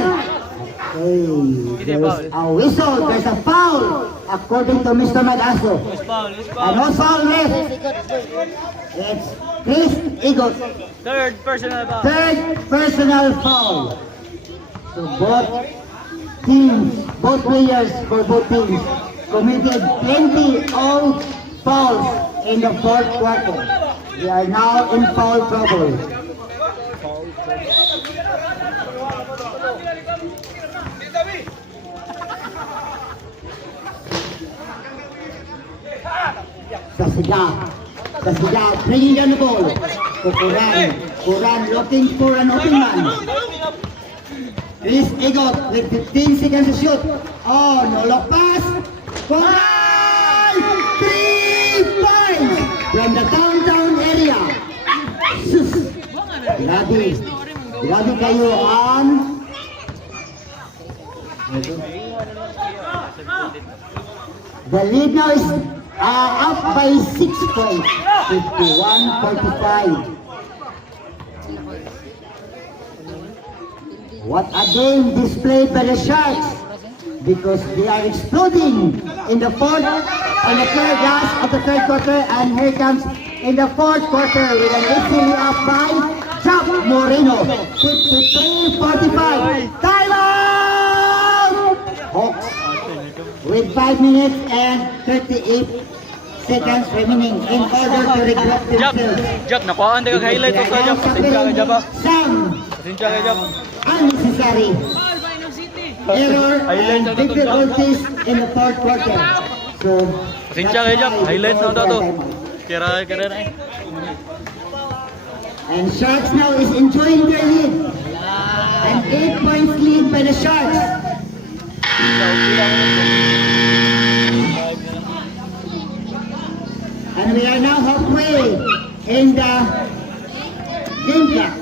Okay, there's a whistle. There's a foul according to Mr. Madaso. Who's foul? Who's And foul? no foul left. It's Chris Eagles. Third personal foul. Third personal foul. So both teams, both players for both teams committed plenty of fouls in the fourth quarter. They are now in foul trouble. Sasiga, bringing down the ball. To Kuran looking for an open man. Chris Egot with 15 seconds to shoot. Oh, no look pass. Kuran! 3 points from the downtown area. Sus! Grabe kayo ang... The lead now is up by 6 points, 51-45. What a game displayed by the Sharks, because they are exploding in the third last of the third quarter, and here comes in the fourth quarter with an easily up by Jack Moreno, 53-45. Time out! Hawks with 5 minutes and 38 seconds remaining in order to regroup themselves. Jab, nakuhaan ka highlight ko sa Jab. Pasensya ka Jab. Some Pasensya ka Jab. unnecessary error and difficulties in the fourth quarter. So, Pasensya ka Jab. Highlight na ito. Kira na eh. and Sharks now is enjoying their lead. An 8 points lead by the Sharks. And we are now halfway in the game clock.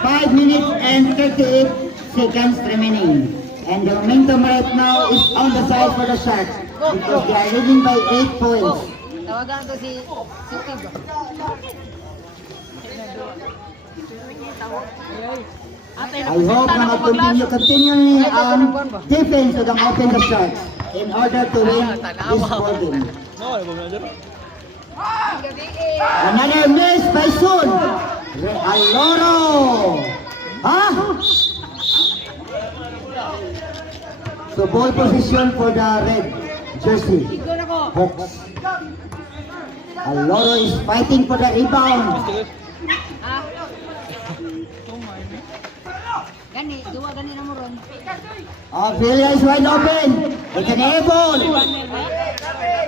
5 minutes and 38 seconds remaining. And the momentum right now is on the side for the Sharks because they are leading by 8 points. Tawagan ko si Tigo. I hope na mag-continue defense of the offensive shots in order to win this ball game. Another miss by Sun. Aloro. Huh? So ball position for the red jersey. Hawks. Aloro is fighting for the rebound. Gani, dua gani na mo ron. Villa is wide open. It's an air ball.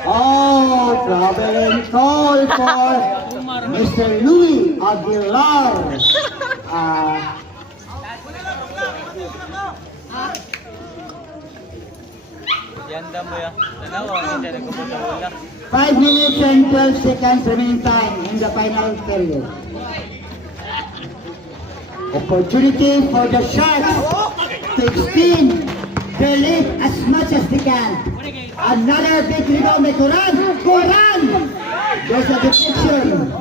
Oh, traveling call for Mr. Louis Aguilar. Yanda mo ya. Tanawa, hindi na kumunta wala. 5 minutes and 12 seconds remaining time in the final period. Opportunity for the Sharks to extend the lead as much as they can. Another big rebound by Coran. Coran! There's a deflection.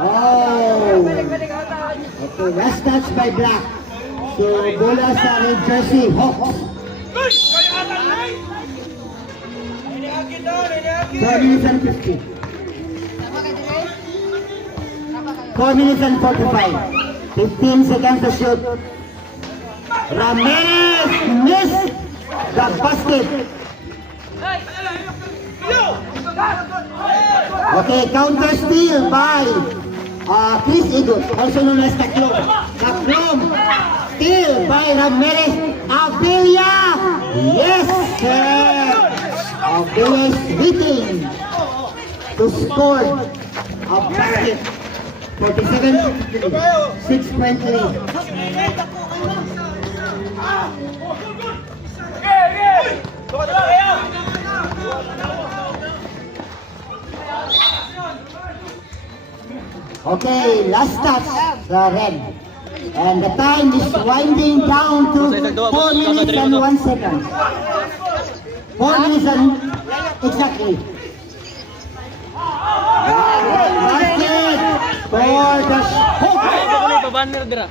Oh! Okay, last touch by Black. So, bola sa red jersey, Hawks. 4 minutes and 50. 4 minutes and 45. 15 seconds to shoot. Ramirez missed the basket. Okay, counter steal by Chris Igot, also known as Taklom. Taklom, steal by Ramirez. Avila! Yes, sir! Avila is beating to score a basket. 47-53, 6-point lead. Okay, last touch, the red. And the time is winding down to 4 minutes and 1 second. 4 minutes and exactly. Basket for the Hawks. Pabanner dira.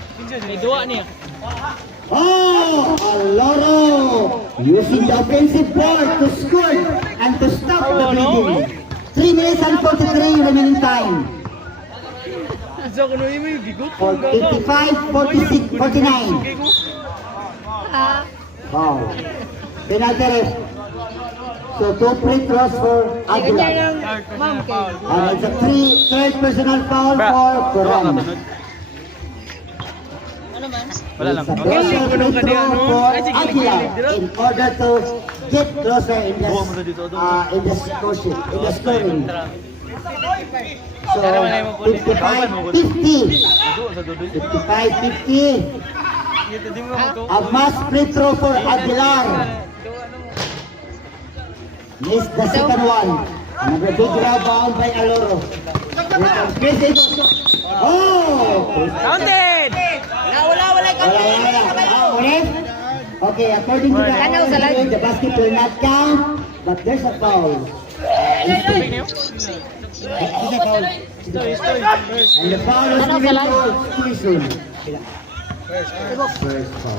May duwa niya. Oh, Aloro using the offensive board to score and to stop the bleeding. 3 minutes and 43 remaining time. Sa kuno imo yung gigot. 55, 46, 49. Wow. Penalty ref. So 2 free throws for Aguilar. And it's a third personal foul for Coran. Wala lang. It's a personal free throw for Aguilar in order to get closer in the score sheet, in the scoring. So 55-50. 55-50. A must free throw for Aguilar. Missed the second one. Another big rebound by Aloro. Oh! Counted! Okay, according to the basket will not count, but there's a foul. And the foul is given to Quizun. First foul.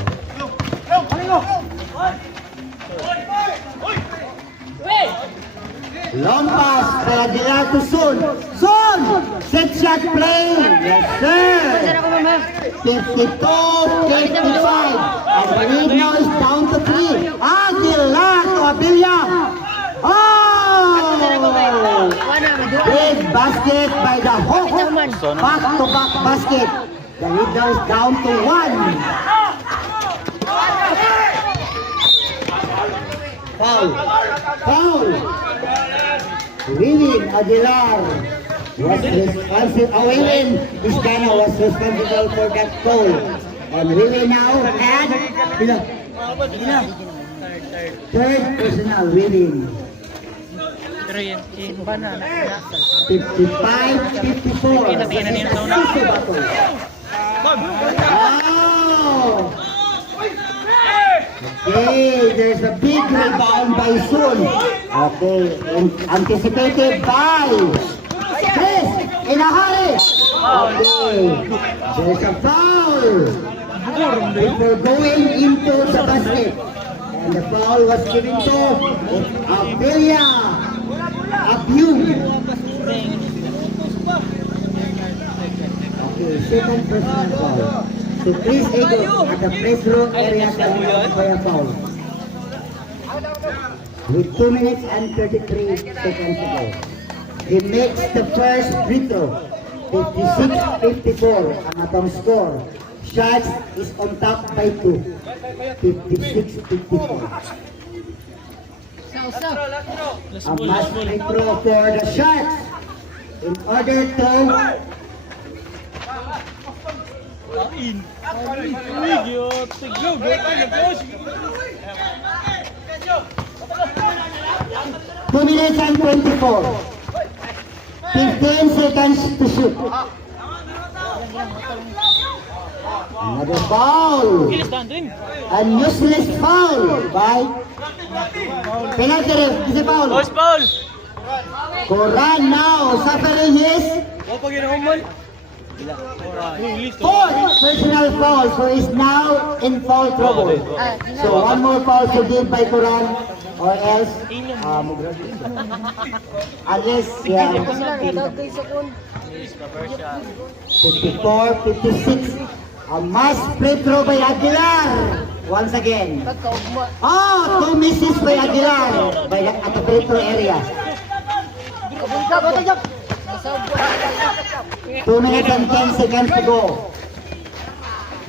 Long pass by Aguilar to Sun. Sun! Set shot play. Yes, sir. 52-55. And the lead now is down to 3. Aguilar to Abilia. Oh! Big basket by the Hawks. Back-to-back basket. The lead now is down to 1. Foul. Foul. William Aguilar was responsible. William Vizcano was responsible for that goal. And William now had third personal William. 55-54. Wow! Okay, there's a big rebound by Sun. Okay, anticipated by Chris in a hurry. Okay, there's a foul. before going into the basket. And the foul was given to Abelia Abune. Okay, second personal foul. So Chris Ego at the press row area by a foul. With 2 minutes and 33 seconds to go. He makes the first free throw. 56-54 ang atong score. Sharks is on top by 2. 56-54. A must free throw for the Sharks in order to 2 minutes and 24. 15 seconds to shoot. Another foul. A useless foul by penalty ref. Is a foul. Boss Paul! Coran now suffering his fourth personal foul, so he's now in foul trouble. So one more foul to give by Coran, or else unless 54-56. A mass free throw by Aguilar once again. Oh, 2 misses by Aguilar by at the free throw area. 2 minutes and 10 seconds to go.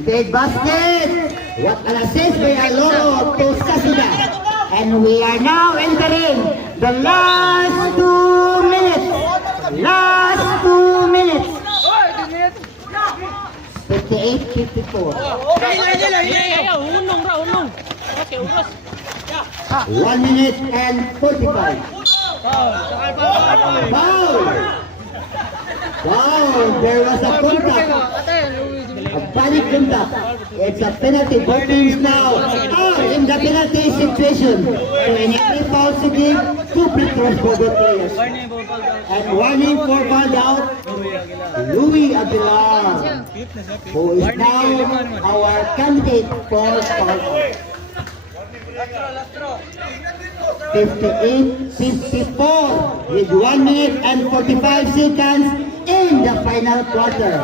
Big basket. What an assist by Aloro to Sasida. And we are now entering the last 2 minutes. Last 2 minutes. 58-54. 1 minute and 45. Foul! Wow, there was a contact. A panic contact. It's a penalty. Both teams now are in the penalty situation. So in every foul to give, 2 free throws for both players. And warning for foul out, Louis Aguilar, who is now our candidate for foul out. 58-54 with 1 minute and 45 seconds in the final quarter.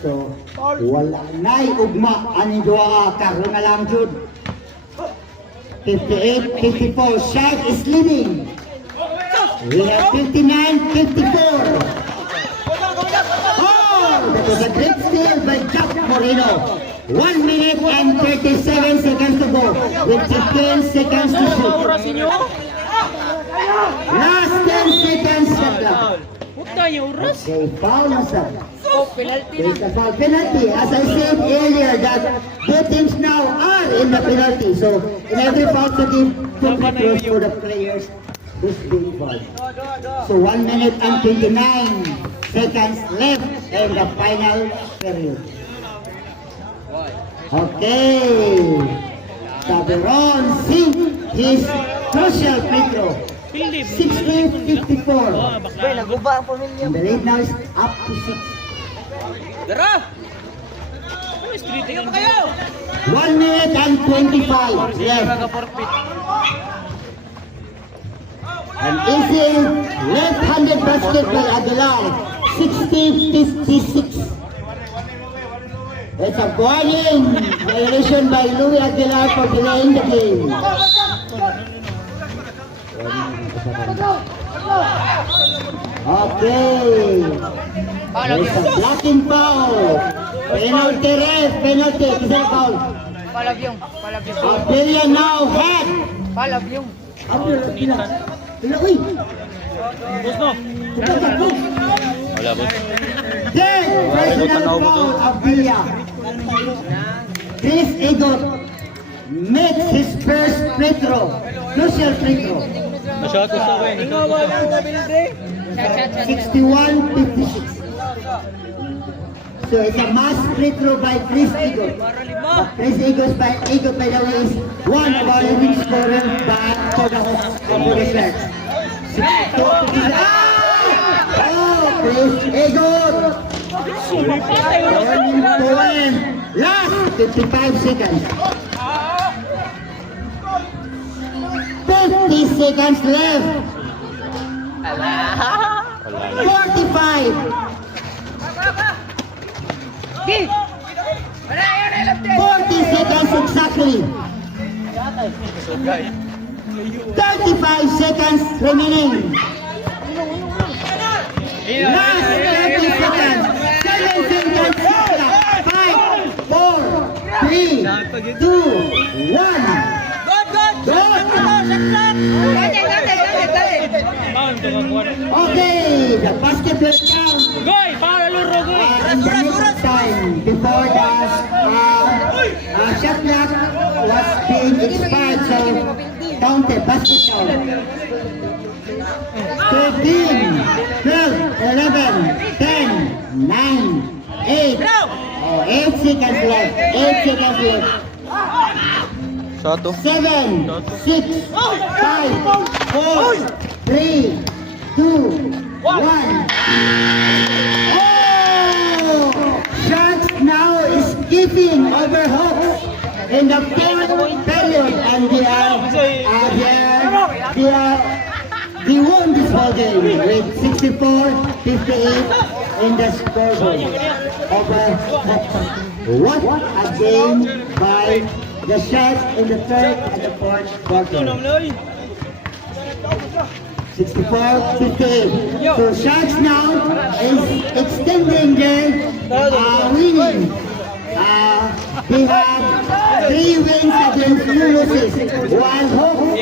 So, wala na'y ugma ang duwa karon na lang jud. 58-54, Shark is leading. We have 59-54. Oh, that was a great steal by Jack Moreno. 1 minute and 37 seconds to go with 15 seconds to shoot. Last 10 seconds shot clock. Okay, foul na sir. There's a foul penalty. As I said earlier that both teams now are in the penalty. So in every foul to give, 2 free throws for the players who's being fouled. So 1 minute and 29 seconds left in the final period. Okay, Taberon sink his crucial free throw. 16-54. And the lead now is up to 6. 1 minute and 25 left. An easy left-handed basket by Aguilar. 60-56. It's a warning violation by Louis Aguilar for delaying the game. Okay. There's a blocking foul. Penalty ref, penalty. Kisa foul. Abelia now head. Abelia. Uy. Wala boss. Then, personal foul of Abelia. Chris Egot makes his first free throw. Crucial free throw. Masyado sa akin. 61-56. So it's a mass free throw by Chris Egot. Chris Egot by the way is one of our leading scorers for the Sharks. 62-56. Oh, Chris Egot Turning point. Last 55 seconds. 50 seconds left. 45. Okay. 40 seconds exactly. 35 seconds remaining. Last 30 seconds. 7 seconds. 5, 4, 3, 2, 1. Go! Okay, the basket will count. Goy, para luro, goy. In the next time, before the shot clock was being expired, so counted, basket count. 13, 12, 11, 10, 9, 8. Oh, 8 seconds left. 8 seconds left. Satu. 7, 6, 5, 4, 3, 2, 1. Oh! Sharks now is keeping over Hawks in the fourth period, and they won this ball game with 64-58 in the scoreboard over Hawks. What a game by the Sharks in the third and the fourth quarter. 64-58. So Sharks now is extending their winning. They have 3 wins against 2 losses. While Hawks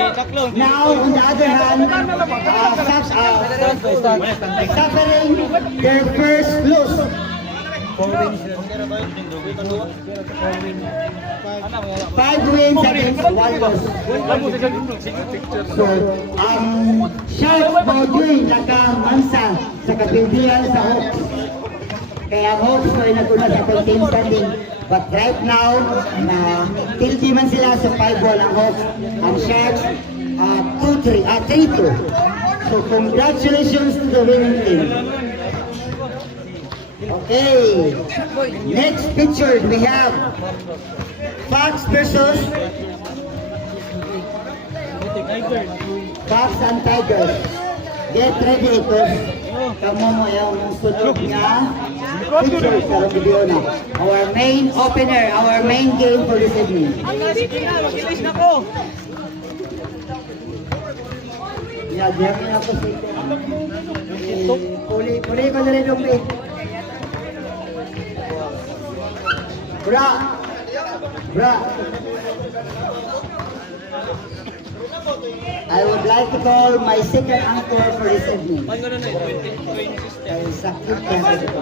now on the other hand suffering their first loss. 5 wins against 1 loss. So, Sharks Baudouin nakamansa sa kapimpilan sa Hawks. Kaya ang Hawks ay naguna sa team standing. But right now, tilti man sila sa 5-ball ang Hawks. Ang Sharks, 3-2. So, congratulations to the winning team. Okay, next picture we have Fox versus Fox and Tigers. Get ready because kamo mo yung sunod nga picture sa video na. Our main opener, our main game for this evening. Yeah, diyan na ako sa ito. Puli ko na rin yung plate. Bra! I would like to call my second anchor for this evening. Sakit kaya ito.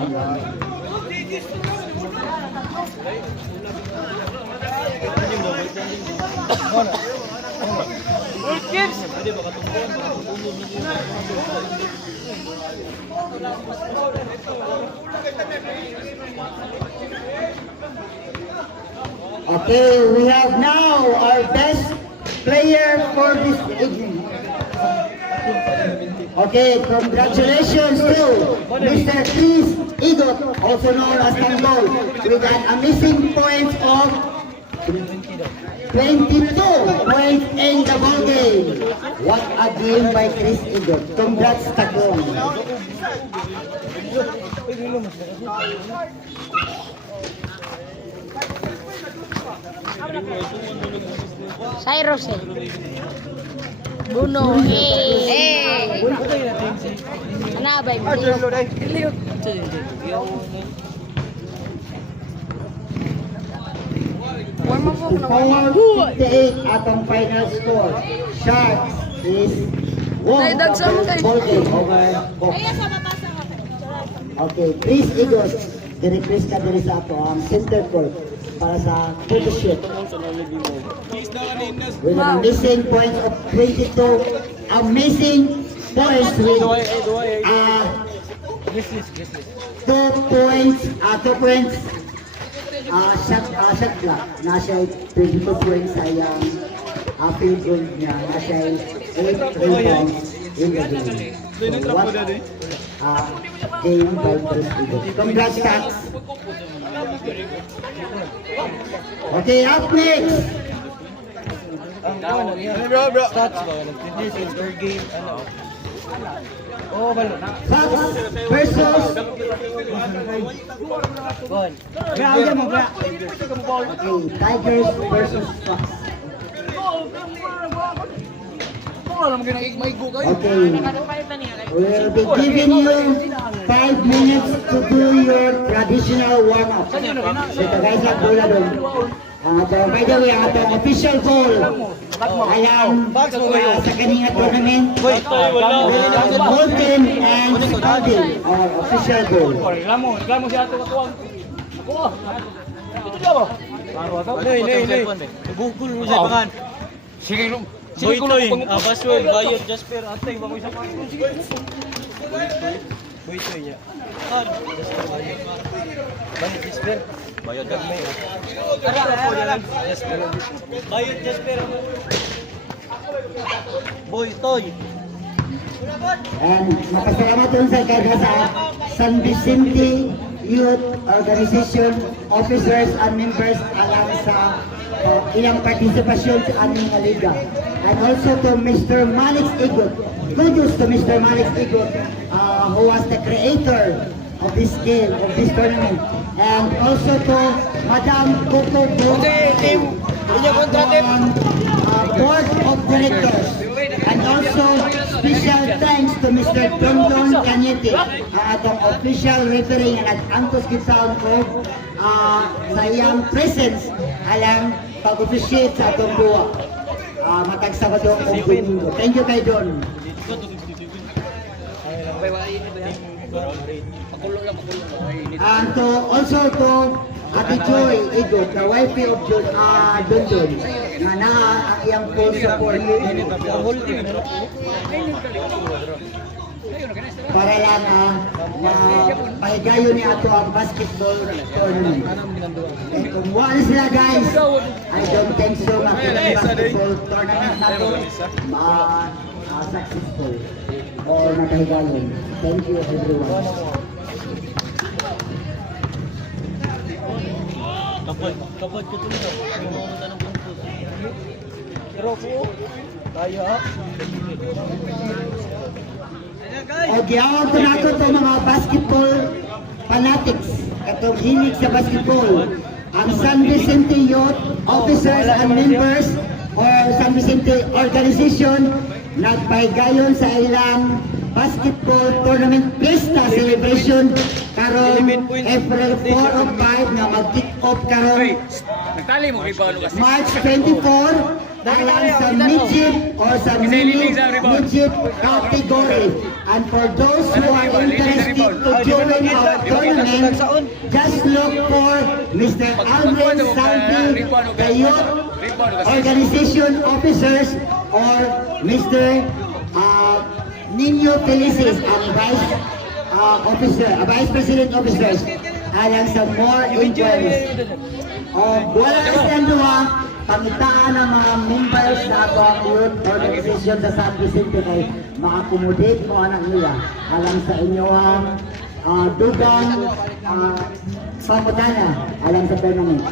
Okay, we have now our best player for this evening. Okay, congratulations to Mr. Chris Igot, also known as Tanggol, with an amazing point of 22 points in the ball game. What a game by Chris Igot. Congrats, Tanggol. Cyrus eh. Bruno. Eh. Ano ba yung Forward 58 atong final score. Sharks is won the ball game over Hawks. Okay, Chris Igos. Chris ka diri sa ato ang center court para sa photo shoot. With an amazing point of 22, amazing points with 2 points, shot clock. Nasa 22 points sa iyang field goal niya. Nasa 8 rebounds in the game. So game by First Eagle. Congrats, Tax. Okay, up next. Bro. Stats ba? This is their game. Ano? Oh, balo. Fox versus Bon. okay, Tigers versus Fox. Okay, we'll be giving you 5 minutes to do your traditional warm-up. So, guys, bola doon. By the way, ang atong official goal ayan sa kanina tournament, Bolton and Spalding, our official goal. Nay. Bukul mo sa pangan. Boy Toy, Baswell, Bayot, Jasper, Atay, bago isa pa. Boy Toy niya. Jasper, Bayot. Bayot, Jasper. Bayot, Gagmay. Jasper. Bayot, Jasper. Boy Toy. And mapasalamat dun sa kada sa San Vicente Youth Organization officers and members alang sa ilang partisipasyon sa aming liga. And also to Mr. Malix Igot. Good news to Mr. Malix Igot, who was the creator of this game, of this tournament. And also to Madam Coco Board of Directors. And also special thanks to Mr. Dondon Cañete, atong official referee nga nag-angkos kitsaon ko sa iyang presence alang pag-officiate sa atong duwa. Matag Sabado o Domingo. Thank you kay Don. And to also to Ate Joy Igo, the wife of Dondon, nga na ang iyang full support. Para lang na pahigayon ni ato ang basketball tournament. And kung wala sila guys, I don't think so na ang basketball tournament na to successful or nakahigayon. Thank you everyone. Kapag ko tuloy. Pero po. Tayo. Okay, awag ko na ito mga basketball fanatics. Katong hilig sa basketball. Ang San Vicente Youth Officers and Members or San Vicente Organization nagpahigayon sa ilang basketball tournament fiesta celebration karon April 4 of 5 na mag-kick off karon March 24 alang sa midget or sa midget category. And for those who are interested to join our tournament, just look for Mr. Alvin Salvi, the Youth Organization Officers, or Mr. Nino Felices, ang Vice President Officers, alang sa more inquiries. Wala na silang duha, pangitaan ng mga members sa atong youth organization sa San Vicente kay ma-accommodate mo anak nila alang sa inyong dugang pamutana alang sa tournament.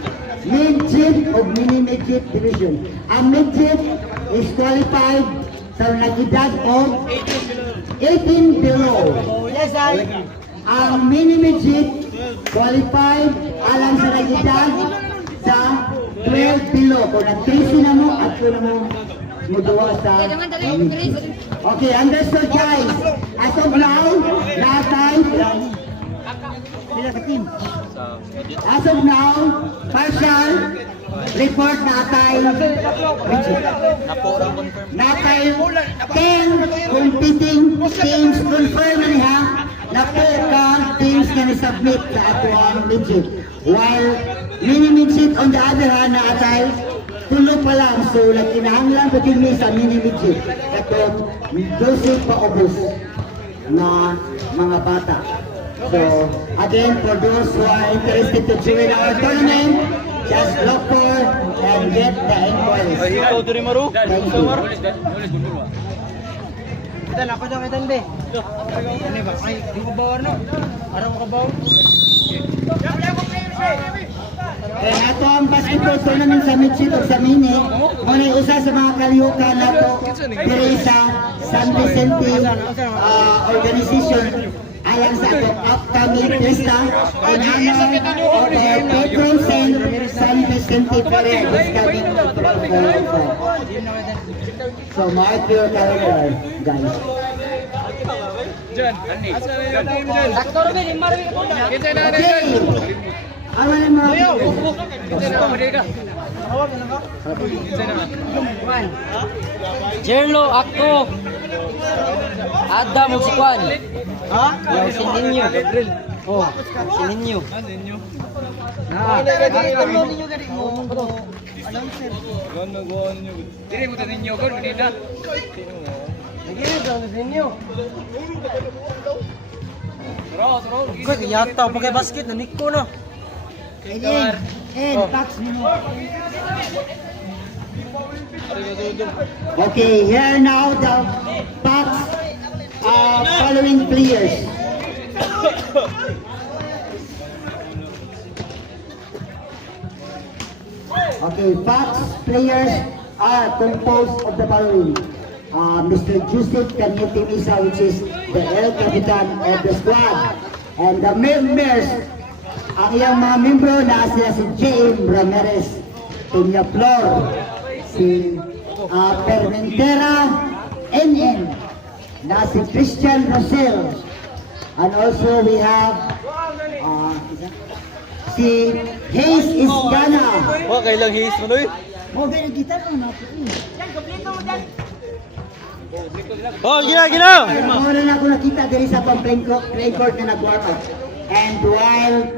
Midget o mini-midget division. Ang midget is qualified sa nag-edad of 18 below. Yes, I. Ang mini-midget qualified alang sa nag-edad sa 12 below. Kung nag-13 na mo at kung na mo muduwa sa midget. Okay, understood guys. As of now, natay sila sa team. As of now, partial report natay natay 10 competing teams confirm na niya na po ka teams na ni-submit sa ato ang midget. While mini-midget on the other hand natay tulo pa lang, so kinahanglan ko din sa mini-midget katong 12 pa obos na mga bata. So, again, for those who are interested to join our tournament, just look for and get the inquiries. Ikaw, Duri Maru. Thank you. Kita na ako dyan, be. Ano ba? Ay, di ko bawar no? Araw ka bawar? Kaya nato ang basketball tournament sa Mitchell o sa Mini, muna usa sa mga kalihukan nato diri sa San Vicente organization alang sa atong upcoming fiesta in honor of our patron saint San Vicente Ferrer this coming April 4. So mark your calendar, guys. Okay. Awan ang mga Jerlo, ako. Adam, si Kwan. Ha? Yung si Ninyo. Oh, si Ninyo. Kaya yata pa kay basket na Nico na. Okay, here now the Bucks following players. Okay, Bucks players are composed of the following. Mr. Joseph Cañete Misa, which is the El Capitan of the squad. And the members, ang iyang mga membro na sila si James Ramirez, Peña Flor, si Permentera NN, na si Christian Rosel, and also we have si Hayes Isgana. Okay lang his mo noy. Oh, gina. Muna na ako nakita diri sa pang-play court na nag-warm up. And while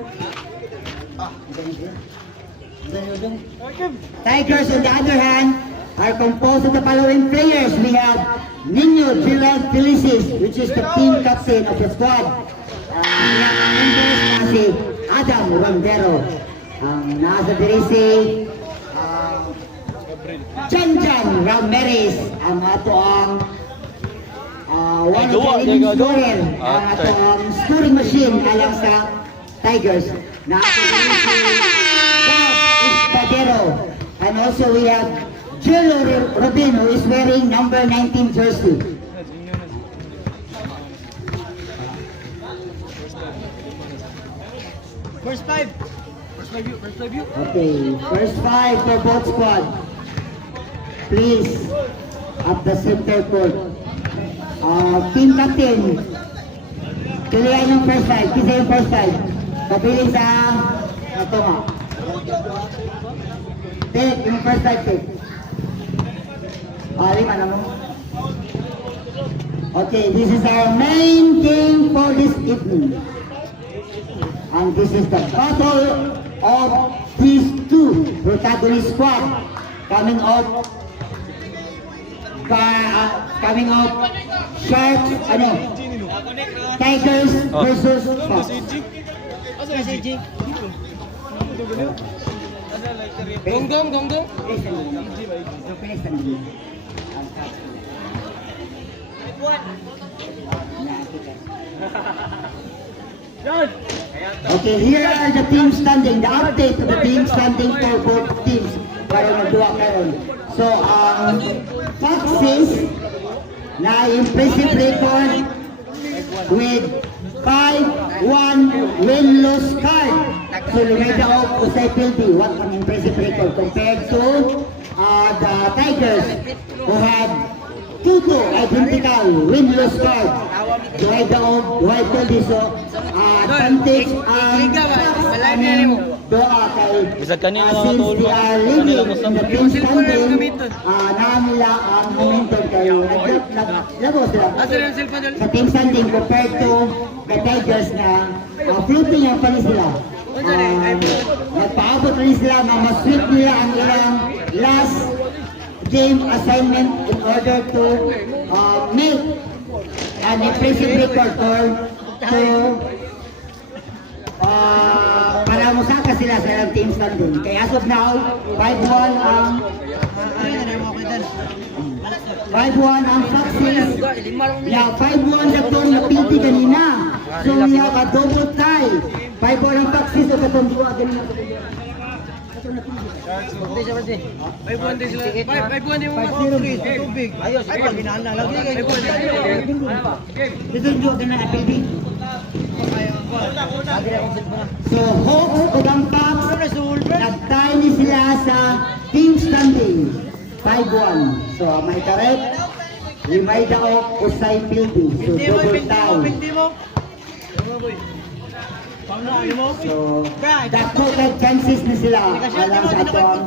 Tigers on the other hand are composed of the following players. We have Nino Gerald Felicis, which is the team captain of the squad. We have ang members na si Adam Rondero. Nasa diri si Janjan Ramirez, ang ato ang one of the leading scorer, ang ato ang scoring machine alang sa Tigers. Nasa diri si Bob Espadero, and also we have Jello Robin, who is wearing number 19 jersey. First five. Okay, first five for both squad. Please, at the center court. Team captain, pilihan yung first five. Kisa yung first five. Pabili sa, ito nga. Take, yung first five, take. Lima na mo. Okay, this is our main game for this evening. And this is the battle of these two protagonist squad coming up Sharks, Tigers versus Fox. Gonggong. Okay, here are the team standing. The update to the team standing for both teams. Para magduwa karon. So, Foxes na impressive record with 5-1 win-loss card. So, Lumeda of Usay Pildi, what an impressive record compared to the Tigers who had 2-2 identical win-loss card. Lumeda of Usay Pildi. So, advantage ang doa kay Bisag kanina since nakatulog. they are leading in the team standing, nila ang momentum kayo. Naglabo sila sa team standing compared to the Tigers na floating ang panis sila. Nagpaabot rin sila na masweep nila ang ilang last game assignment in order to make an impressive record to para musaka sila sa ilang team standing. Kaya as of now, 5-1 ang 5-1 ang Foxes. Yeah, 5-1 sa turn na PT kanina. So we have a double tie. 5-1 ang Foxes o katong duwa ganina. Ayos, ay pag ginaan na lagi kay Dito yung duwa ganina building. So Hawks o ang Fox, nag-tie ni sila sa team standing. 5-1. So may correct. Limay daok o side building. So double tie. So, dako kay chances na sila alam sa ato ang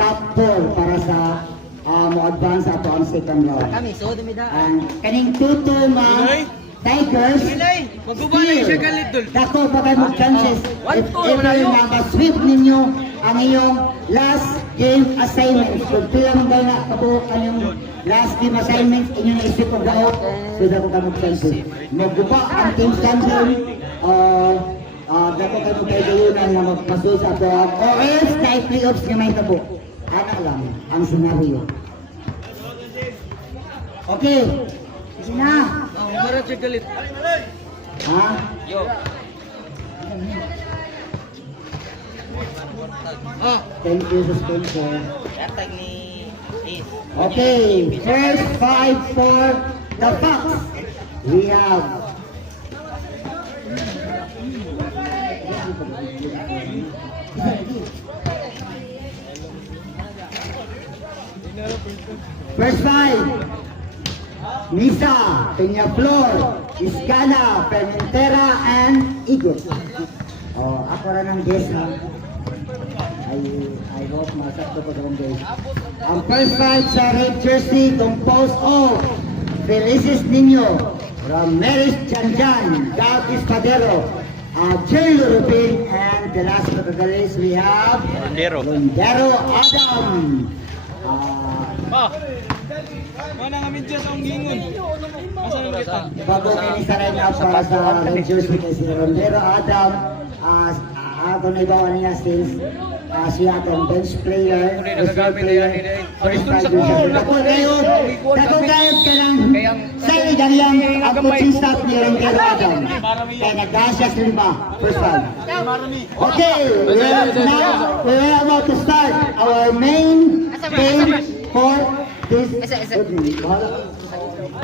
top 4 para sa mo-advance sa ato ang second round. And kaning tuto mga Tigers, still, dako pa kayo mag-chances if ever mag-sweep ninyo ang iyong last game assignments. Kung pila mong daw na kabuok kanyang last game assignments, inyo na isip of out, so dako ka mag-chances. Maggupa ang team standing, dako kayo magkaigalunan na magpasul sa ato ang OS na i-playoffs nga may tabo. Ano lang ang scenario. Okay, sige na. Ha? Thank you sa sponsor. Okay, first 5 for the Fox. We have first 5. Misa, Peñaflor, Iscana, Fermentera, and Igot. Oh, ako rin ang guest ha. I hope masakto ko sa guys. Ang first 5 sa red jersey composed of Felices Niño, Ramirez Chanjan, Gab Espadero, Jerry Lurupin, and the last categories we have Londero Adam. Mana nga medyo sa gingon. Asa nang kita? Bago kayo sa line up para sa red jersey kay si Rondero Adam, ako na ibawa niya since siya atong bench player, reserve player. Ako kayo ka lang sa idalyang ang coaching staff ni Rondero Adam. Kaya nag-asya sa lima, first one. Okay, we're about to start our main game for this.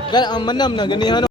ang manam na ganihan